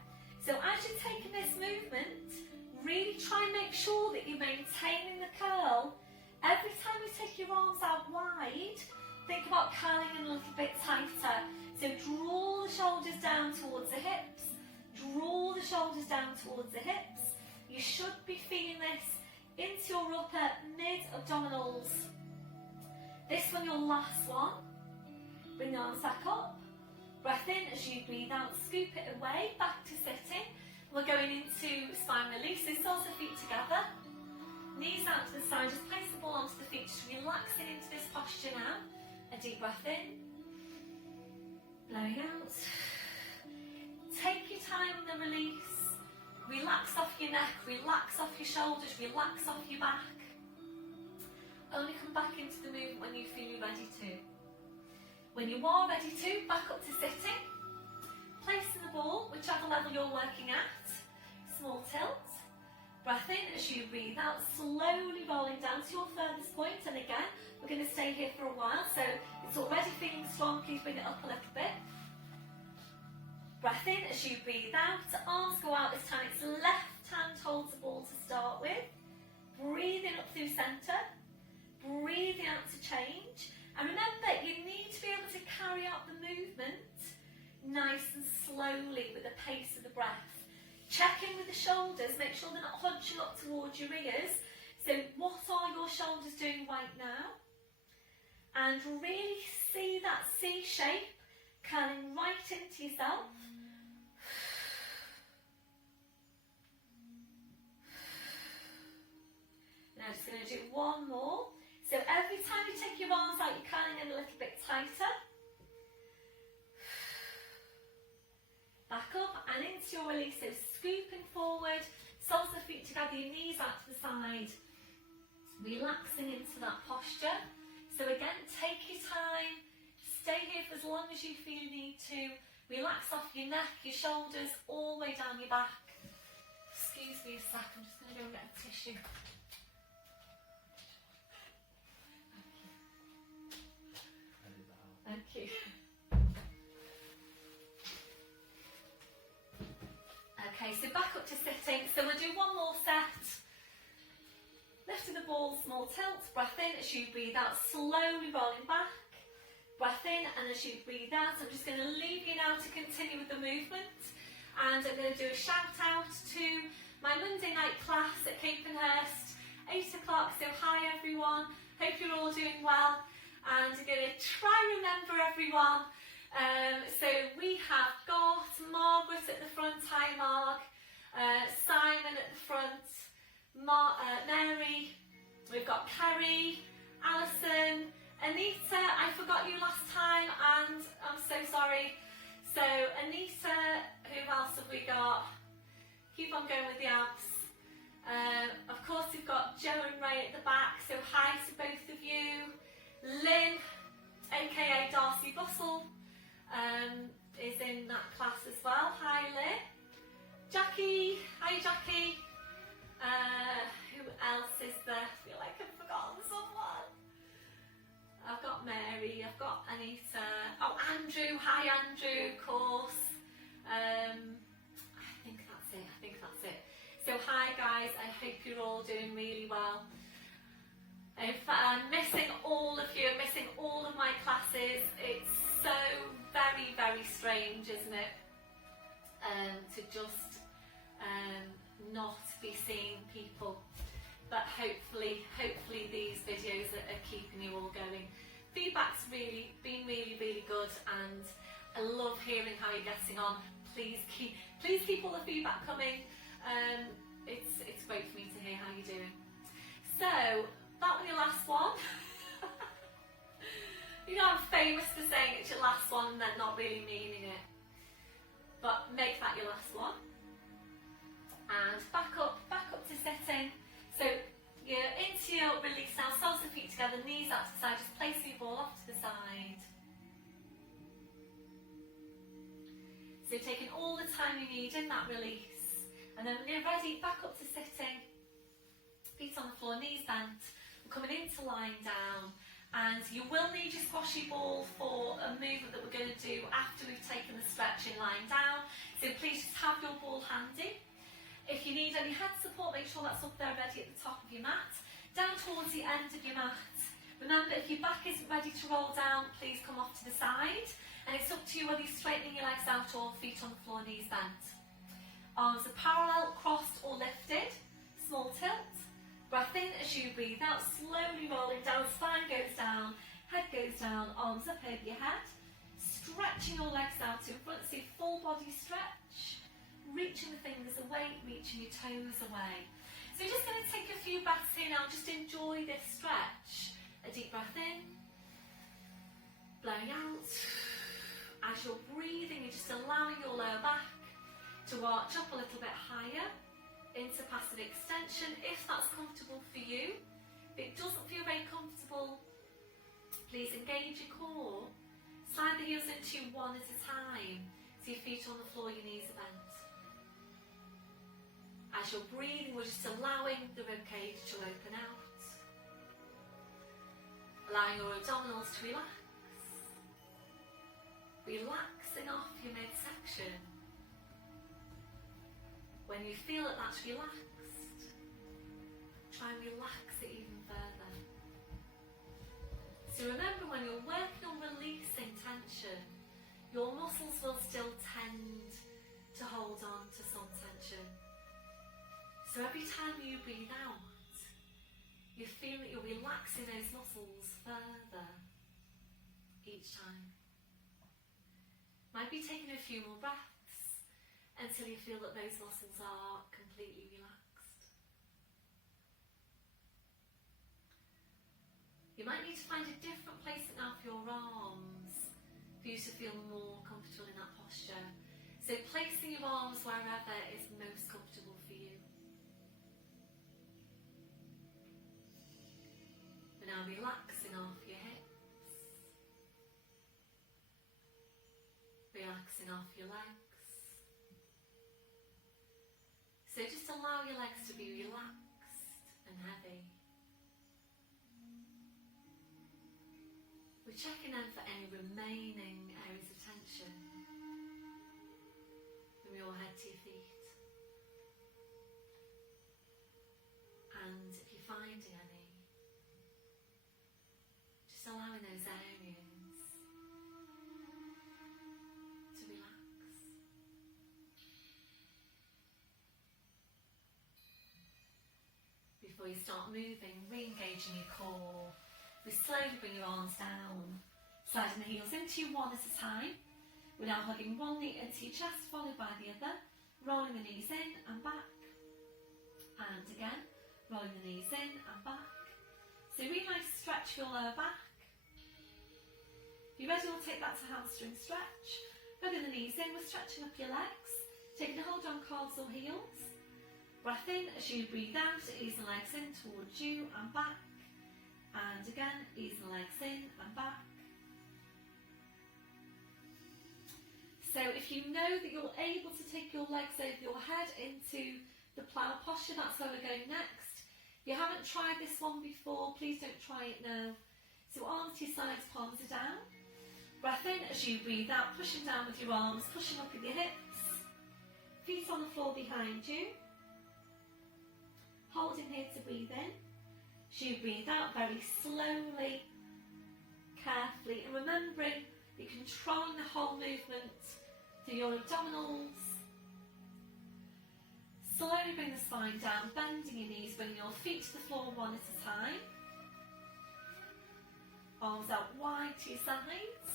So as you're taking this movement, really try and make sure that you're maintaining the curl. Every time you take your arms out wide, think about curling in a little bit tighter. So draw the shoulders down towards the hips. Draw the shoulders down towards the hips. You should be feeling this into your upper mid-abdominals. This one, your last one. Bring the arms back up. Breath in as you breathe out, scoop it away, back to sitting. We're going into spine release, so soles of feet together. Knees out to the side, just place the ball onto the feet, just relaxing into this posture now. A deep breath in. Blowing out. Take your time in the release. Relax off your neck, relax off your shoulders, relax off your back. Only come back into the movement when you feel you're ready to. When you are ready to, back up to sitting. Placing the ball, whichever level you're working at. Small tilt. Breath in as you breathe out, slowly rolling down to your furthest point. And again, we're going to stay here for a while, so it's already feeling strong, please bring it up a little bit. Breath in as you breathe out, arms go out, this time it's left hand holds the ball to start with. Breathing up through centre, breathing out to change. And remember, you need to be able to carry out the movement nice and slowly with the pace of the breath. Check in with the shoulders, make sure they're not hunching up towards your ears. So what are your shoulders doing right now? And really see that C shape curling right into yourself. Now just going to do one more. So every time you take your arms out, you're curling in a little bit tighter. Back up and into your release, so scooping forward, soles of the feet together, your knees out to the side. Relaxing into that posture. So again, take your time, stay here for as long as you feel you need to. Relax off your neck, your shoulders, all the way down your back. Excuse me a sec, I'm just going to go and get a tissue. Thank you. Okay, so back up to sitting. So we'll do one more set. Lifting the ball, small tilt. Breath in as you breathe out, slowly rolling back. Breath in, and as you breathe out, I'm just going to leave you now to continue with the movement. And I'm going to do a shout out to my Monday night class at Capenhurst, 8 o'clock. So hi everyone, hope you're all doing well. And I'm going to try and remember everyone. So we have got Margaret at the front, hi Marg, Simon at the front, Mary, we've got Kerry, Alison, Anita, I forgot you last time and I'm so sorry. So Anita, who else have we got? Keep on going with the abs. Of course we've got Joe and Ray at the back, so hi to both of you. Lynn, aka Darcy Bustle, is in that class as well. Hi Lynn. Jackie, hi Jackie. Who else is there? I feel like I've forgotten someone. I've got Mary, I've got Anita. Oh, Andrew, hi Andrew, of course. I think that's it. So hi guys, I hope you're all doing really well. In fact, I'm missing all of you, I'm missing all of my classes. It's so very, very strange, isn't it? To just not be seeing people. But hopefully these videos are keeping you all going. Feedback's been really good, and I love hearing how you're getting on. Please keep all the feedback coming. It's great for me to hear how you're doing. So that was your last one. You know I'm famous for saying it's your last one and then not really meaning it. But make that your last one. And back up to sitting. So you're into your release now, soles of the feet together, knees out to the side, just placing your ball off to the side. So you're taking all the time you need in that release. And then when you're ready, back up to sitting. Feet on the floor, knees bent. We're coming into lying down. And you will need your squashy ball for a movement that we're going to do after we've taken the stretch in lying down. So please just have your ball handy. If you need any head support, make sure that's up there ready at the top of your mat. Down towards the end of your mat. Remember, if your back isn't ready to roll down, please come off to the side. And it's up to you whether you're straightening your legs out or feet on the floor, knees bent. Arms are parallel, crossed or lifted. Small tilt. Breath in as you breathe out, slowly rolling down, spine goes down, head goes down, arms up over your head. Stretching your legs out in front, so full body stretch. Reaching the fingers away, reaching your toes away. So you're just going to take a few breaths here now, just enjoy this stretch. A deep breath in, blowing out. As you're breathing, you're just allowing your lower back to arch up a little bit higher. into passive extension if that's comfortable for you. If it doesn't feel very comfortable, please engage your core. Slide the heels into one at a time. So your feet on the floor, your knees are bent. As you're breathing, we're just allowing the ribcage to open out. Allowing your abdominals to relax. Relaxing off your midsection. When you feel that that's relaxed, try and relax it even further. So remember, when you're working on releasing tension, your muscles will still tend to hold on to some tension. So every time you breathe out, you feel that you're relaxing those muscles further each time. Might be taking a few more breaths until you feel that those muscles are completely relaxed. You might need to find a different placement now for your arms for you to feel more comfortable in that posture. So placing your arms wherever is most comfortable for you. We're now relaxing off your hips, relaxing off your legs. So just allow your legs to be relaxed and heavy. We're checking in for any remaining areas of tension from your head to your feet. And if you're finding any, just allowing those areas to relax. Before you start moving, re-engaging your core. We slowly bring your arms down, sliding the heels into you one at a time. We're now hugging one knee into your chest, followed by the other, rolling the knees in and back, and again, rolling the knees in and back. So really nice stretch your lower back. If you're ready, we'll take that to hamstring stretch. Hugging the knees in, we're stretching up your legs, taking a hold on calves or heels. Breath in as you breathe out, easing the legs in towards you and back. And again, easing the legs in and back. So if you know that you're able to take your legs over your head into the plough posture, that's where we're going next. If you haven't tried this one before, please don't try it now. So arms to your sides, palms are down. Breath in as you breathe out, pushing down with your arms, pushing up with your hips. Feet on the floor behind you. Holding here to breathe in. As you breathe out very slowly, carefully, and remembering you're controlling the whole movement through your abdominals. Slowly bring the spine down, bending your knees, bringing your feet to the floor one at a time. Arms out wide to your sides.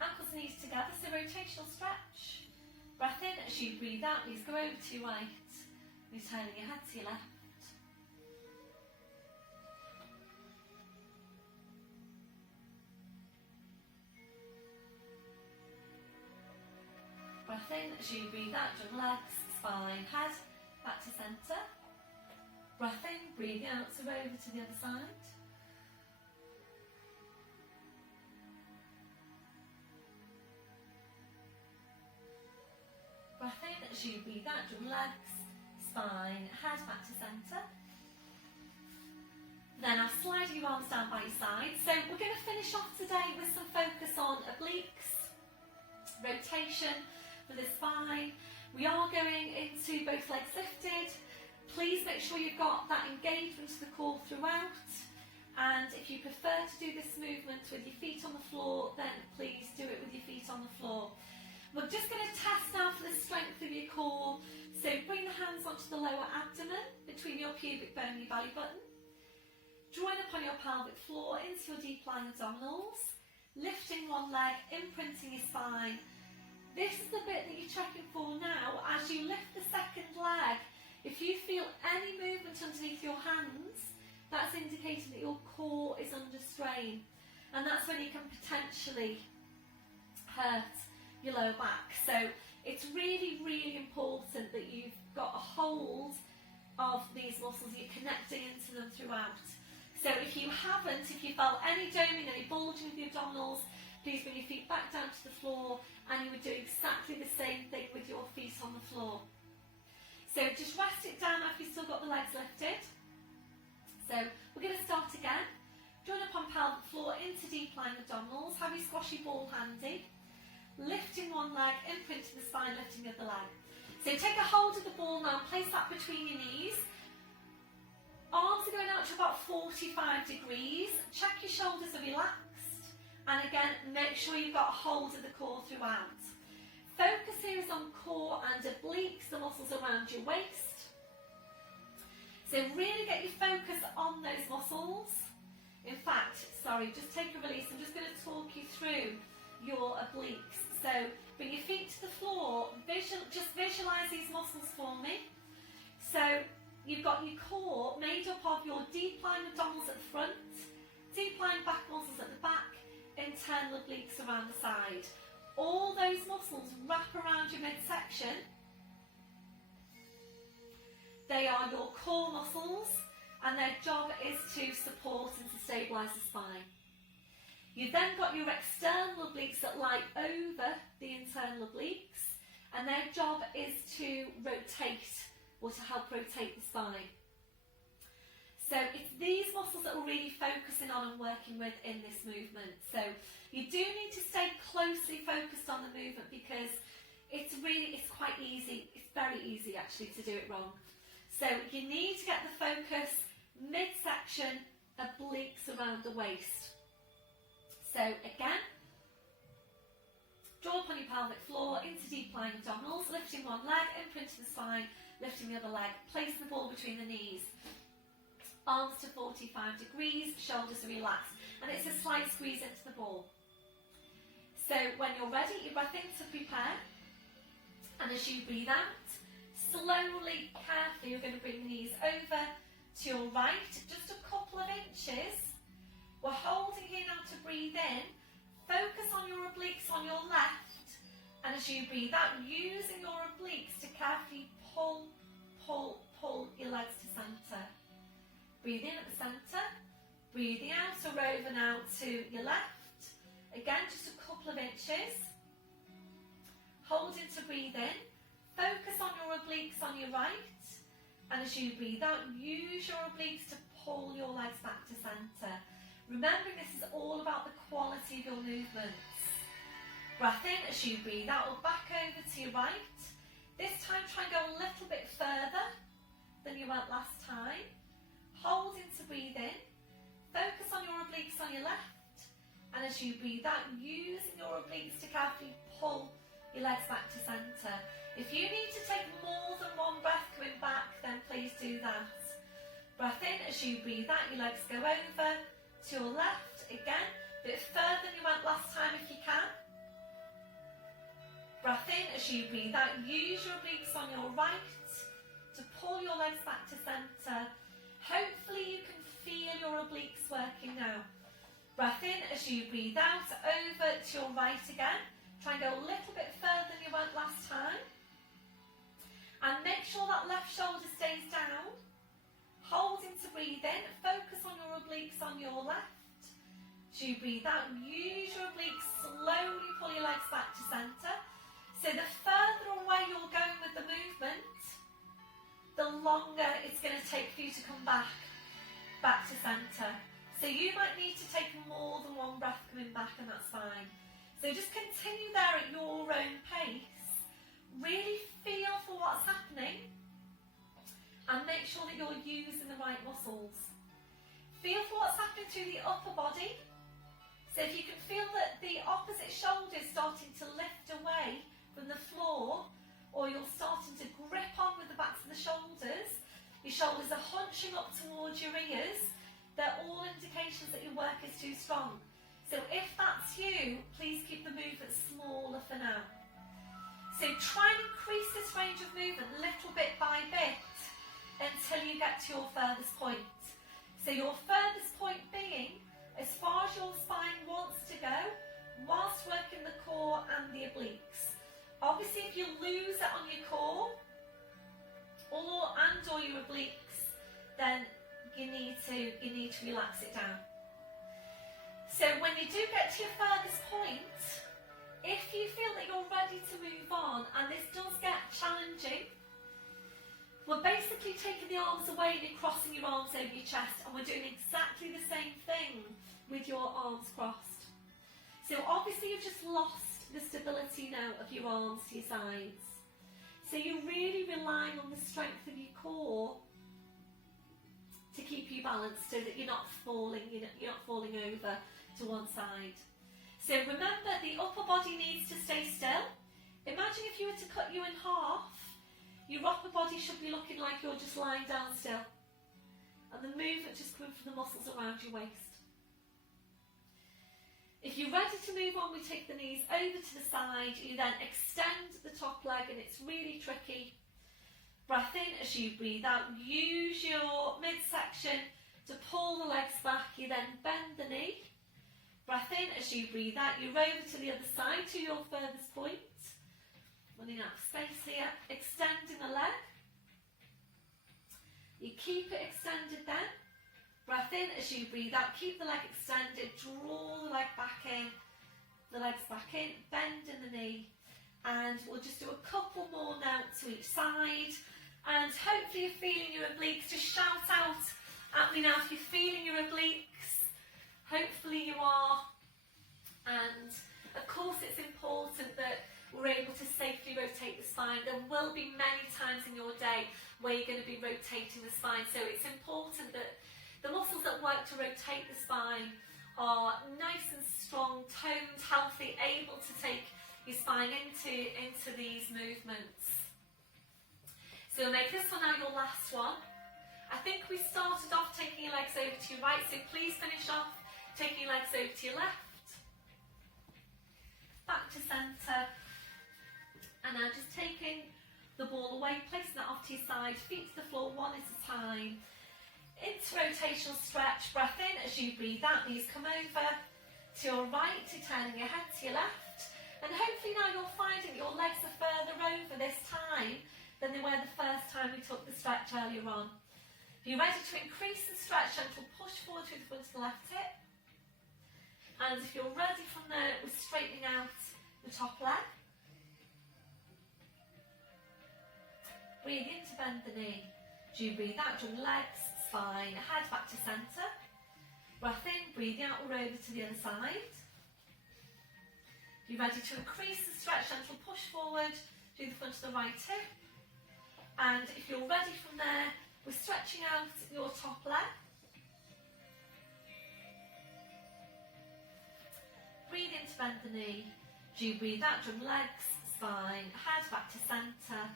Ankles and knees together, so rotational stretch. Breath in as you breathe out, knees go over to your right. Returning your head to your left. Breath in as you breathe out, your legs, spine, head, back to centre. Breath in, breathing out, so over to the other side. Breath in as you breathe out, your legs, spine, head back to centre. Then I'll slide your arms down by your side. So we're going to finish off today with some focus on obliques, rotation for the spine. We are going into both legs lifted. Please make sure you've got that engagement to the core throughout. And if you prefer to do this movement with your feet on the floor, then please do it with your feet on the floor. We're just going to test now for the strength of your core. So bring the hands onto the lower abdomen, between your pubic bone and your belly button. Drawing upon your pelvic floor into your deep lying abdominals. Lifting one leg, imprinting your spine. This is the bit that you're checking for now. As you lift the second leg, if you feel any movement underneath your hands, that's indicating that your core is under strain. And that's when you can potentially hurt your lower back. So It's really, really important that you've got a hold of these muscles, you're connecting into them throughout. So if you haven't, if you felt any doming, any bulging of the abdominals, please bring your feet back down to the floor, and you would do exactly the same thing with your feet on the floor. So just rest it down after you've still got the legs lifted. So we're going to start again. Join up on pelvic floor into deep lying abdominals. Have your squashy ball handy. Lifting one leg, imprinting the spine, lifting the other leg. So take a hold of the ball now, place that between your knees. Arms are going out to about 45 degrees. Check your shoulders are relaxed. And again, make sure you've got a hold of the core throughout. Focus here is on core and obliques, the muscles around your waist. So really get your focus on those muscles. In fact, sorry, just take a release. I'm just going to talk you through your obliques. So bring your feet to the floor, just visualise these muscles for me. So you've got your core made up of your deep lying abdominals at the front, deep lying back muscles at the back, internal obliques around the side. All those muscles wrap around your midsection. They are your core muscles, and their job is to support and to stabilise the spine. You've then got your external obliques that lie over the internal obliques, and their job is to rotate or to help rotate the spine. So it's these muscles that we're really focusing on and working with in this movement. So you do need to stay closely focused on the movement, because it's quite easy, it's very easy actually to do it wrong. So you need to get the focus midsection, obliques around the waist. So again, draw up on your pelvic floor into deep lying abdominals, lifting one leg, imprinting the spine, lifting the other leg, placing the ball between the knees. Arms to 45 degrees, shoulders are relaxed, and it's a slight squeeze into the ball. So when you're ready, you breath in to prepare, and as you breathe out, slowly, carefully, you're going to bring the knees over to your right, just a couple of inches. We're holding here now to breathe in. Focus on your obliques on your left, and as you breathe out, using your obliques to carefully pull your legs to centre. Breathe in at the centre, breathing out or over now to your left. Again, just a couple of inches. Holding to breathe in. Focus on your obliques on your right, and as you breathe out, use your obliques to pull your legs back to centre. Remembering this is all about the quality of your movements. Breath in as you breathe out, or back over to your right. This time try and go a little bit further than you went last time. Holding to breathe in. Focus on your obliques on your left, and as you breathe out, using your obliques to carefully pull your legs back to centre. If you need to take more than one breath coming back, then please do that. Breath in as you breathe out, your legs go over to your left, again, a bit further than you went last time if you can. Breath in as you breathe out, use your obliques on your right to pull your legs back to centre. Hopefully you can feel your obliques working now. Breath in as you breathe out, over to your right again. Try and go a little bit further than you went last time. And make sure that left shoulder stays down. Holding to breathe in, focus on your obliques on your left. As you breathe out, use your obliques, slowly pull your legs back to centre. So the further away you're going with the movement, the longer it's going to take for you to come back to centre. So you might need to take more than one breath coming back, and that's fine. So just continue there at your own pace. Really feel for what's happening, and make sure that you're using the right muscles. Feel for what's happening through the upper body. So if you can feel that the opposite shoulder is starting to lift away from the floor, or you're starting to grip on with the backs of the shoulders, your shoulders are hunching up towards your ears, they're all indications that your work is too strong. So if that's you, please keep the movement smaller for now. So try and increase this range of movement little bit by bit until you get to your furthest point. So your furthest point being as far as your spine wants to go, whilst working the core and the obliques. Obviously, if if you lose it on your core or your obliques, then you need to relax it down. So when you do get to your furthest point, if you feel that you're ready to move on, and this does get challenging, we're basically taking the arms away and you're crossing your arms over your chest, and we're doing exactly the same thing with your arms crossed. So obviously you've just lost the stability now of your arms to your sides. So you're really relying on the strength of your core to keep you balanced so that you're not falling over to one side. So remember, the upper body needs to stay still. Imagine if you were to cut you in half, your upper body should be looking like you're just lying down still. And the movement just coming from the muscles around your waist. If you're ready to move on, we take the knees over to the side. You then extend the top leg, and it's really tricky. Breath in as you breathe out. Use your midsection to pull the legs back. You then bend the knee. Breath in as you breathe out. You're over to the other side to your furthest point. Running out of space here. Extending the leg. You keep it extended then. Breath in as you breathe out. Keep the leg extended. Draw the leg back in. The legs back in. Bend in the knee. And we'll just do a couple more now to each side. And hopefully you're feeling your obliques. Just shout out at me now if you're feeling your obliques. Hopefully you are. And of course it's important that we're able to safely rotate the spine. There will be many times in your day where you're going to be rotating the spine. So it's important that the muscles that work to rotate the spine are nice and strong, toned, healthy, able to take your spine into these movements. So we'll make this one now your last one. I think we started off taking your legs over to your right, so please finish off taking your legs over to your left. Back to centre. And now just taking the ball away, placing that off to your side, feet to the floor one at a time. Into rotational stretch, breath in as you breathe out, knees come over to your right, to turning your head to your left. And hopefully now you're finding your legs are further over this time than they were the first time we took the stretch earlier on. If you're ready to increase the stretch, gentle push forward through the front of the left hip. And if you're ready from there, we're straightening out the top leg. Breathe in to bend the knee. As you breathe out, your legs, spine, head back to centre. Breath in, breathing out, we're over to the other side. You're ready to increase the stretch, gentle push forward through the front of the right hip. And if you're ready from there, we're stretching out your top leg. Breathe in to bend the knee. As you breathe out, your legs, spine, head back to centre.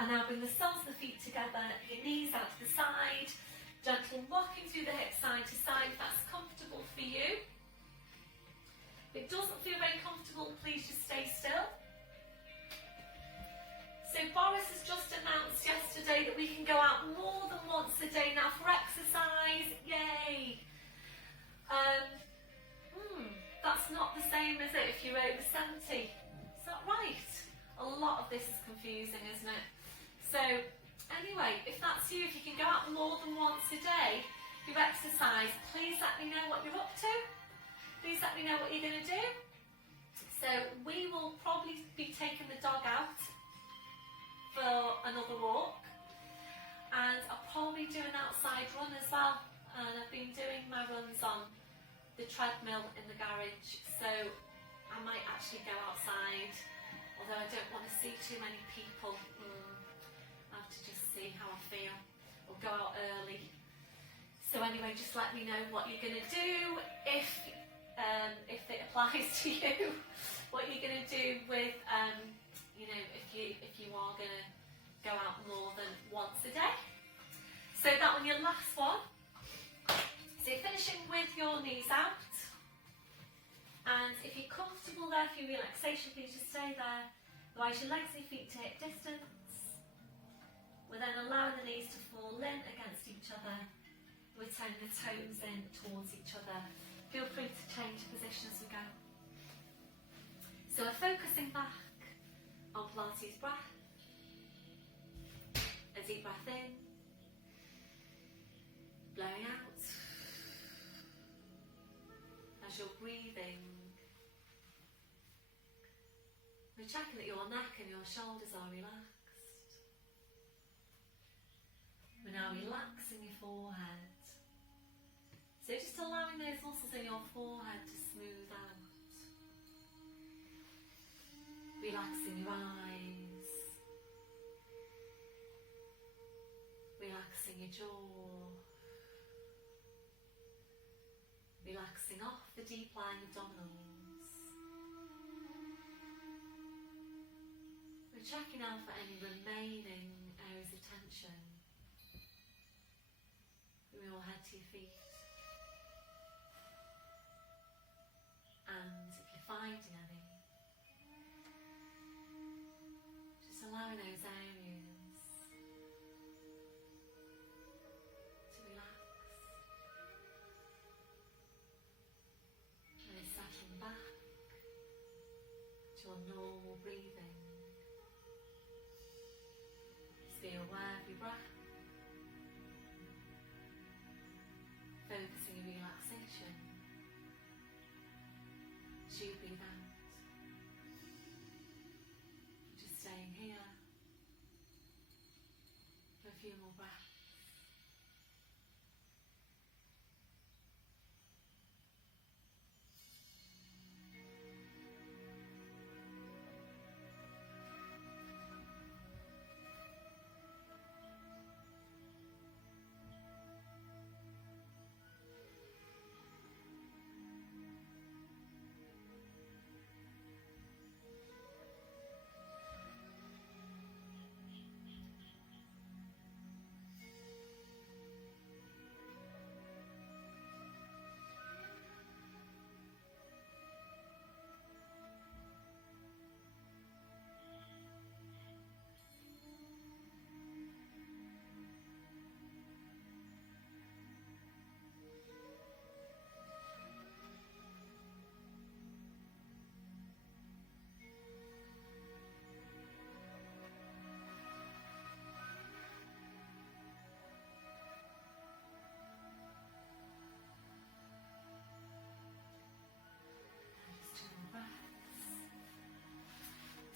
And now bring the soles of the feet together, your knees out to the side. Gentle rocking through the hips side to side if that's comfortable for you. If it doesn't feel very comfortable, please just stay still. So Boris has just announced yesterday that we can go out more than once a day now for exercise. Yay! That's not the same, is it, if you're over 70? Is that right? A lot of this is confusing, isn't it? So anyway, if that's you, if you can go out more than once a day, you exercise, please let me know what you're up to. Please let me know what you're going to do. So we will probably be taking the dog out for another walk, and I'll probably do an outside run as well. And I've been doing my runs on the treadmill in the garage, so I might actually go outside, although I don't want to see too many people. I have to just see how I feel, or go out early. So anyway, just let me know what you're going to do, if it applies to you, what you're going to do with, if you are going to go out more than once a day. So that one, your last one. So you're finishing with your knees out. And if you're comfortable there for your relaxation, please just stay there. Otherwise, your legs and your feet to hip distance. We're then allowing the knees to fall in against each other. We're turning the toes in towards each other. Feel free to change position as we go. So we're focusing back on Pilates breathing. We're checking that your neck and your shoulders are relaxed. We're now relaxing your forehead. So just allowing those muscles in your forehead to smooth out. Relaxing your eyes. Relaxing your jaw. Relaxing off the deep lying abdominals. We're checking out for any remaining areas of tension from your head to your feet. And if you're finding any, just allowing those areas to relax. And then settling back to your normal breathing. Just be aware of your breath. Focusing on relaxation. As you breathe out. Just staying here for a few more breaths.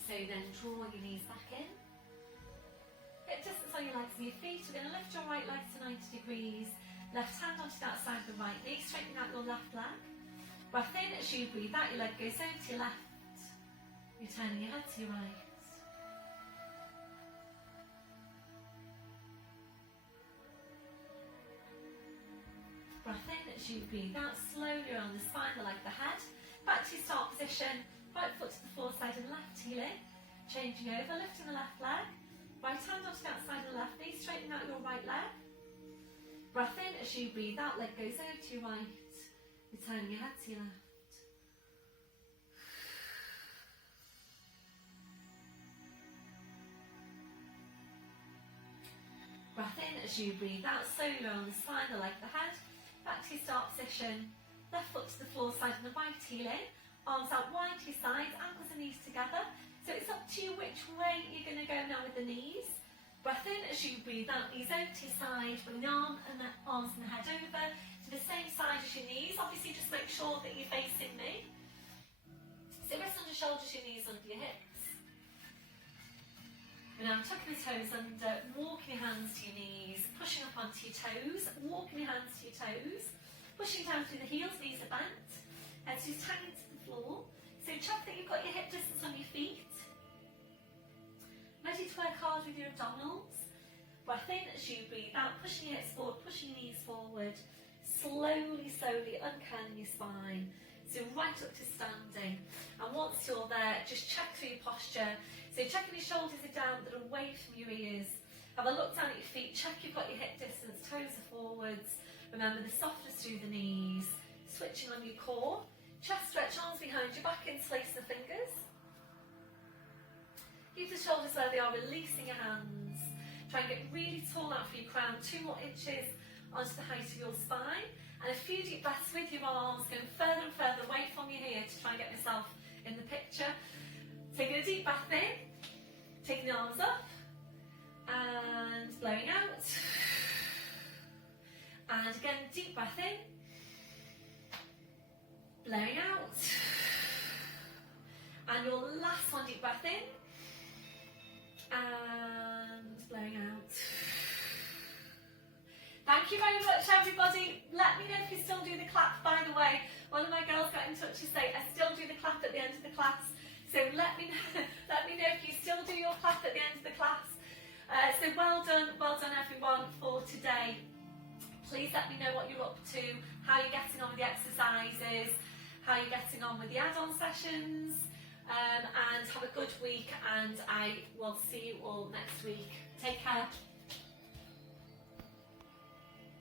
So then draw your knees back in. Hip distance on your legs and your feet. We're going to lift your right leg to 90 degrees. Left hand onto that side of the right knee. Straightening out your left leg. Breath in as you breathe out. Your leg goes over to your left. You're turning your head to your right. Breath in as you breathe out. Slowly around the spine, the leg, the head. Back to your start position. Right foot to the foreside and left heel in. Changing over, lifting the left leg. Right hand onto the outside of the left knee, straightening out your right leg. Breath in as you breathe out, leg goes over to your right. Returning your head to your left. Breath in as you breathe out, slowly on the spine, the leg, the head. Back to your start position. Left foot to the floor side and the right heel in. Arms out wide to your sides, ankles and knees together. So it's up to you which way you're going to go now with the knees. Breath in as you breathe out, knees over to your side. Bring the arms and the head over to the same side as your knees. Obviously just make sure that you're facing me. So wrists under shoulders, your knees under your hips. And now tucking the toes under, walking your hands to your knees, pushing up onto your toes, walking your hands to your toes, pushing down through the heels, knees are bent. And so just hanging to the floor. So check that you've got your hip distance on your feet. Ready to work hard with your abdominals. Breath in as you breathe out, pushing your hips forward, pushing your knees forward. Slowly, slowly uncurling your spine. So right up to standing. And once you're there, just check through your posture. So checking your shoulders are down, but away from your ears. Have a look down at your feet, check you've got your hip distance, toes are forwards. Remember the softness through the knees. Switching on your core. Chest stretch, arms behind your back, interlace the fingers. Keep the shoulders where they are, releasing your hands. Try and get really tall out for your crown, 2 more inches onto the height of your spine. And a few deep breaths with your arms, going further and further away from you here to try and get myself in the picture. Taking a deep breath in, taking the arms up, and blowing out. And again, deep breath in, blowing out. out. And your last one, deep breath in. And blowing out. Thank you very much, everybody. Let me know if you still do the clap, by the way. One of my girls got in touch to say, I still do the clap at the end of the class. So let me know if you still do your clap at the end of the class. So well done everyone for today. Please let me know what you're up to, how you're getting on with the exercises, how you're getting on with the add-on sessions, and have a good week, and I will see you all next week. Take care.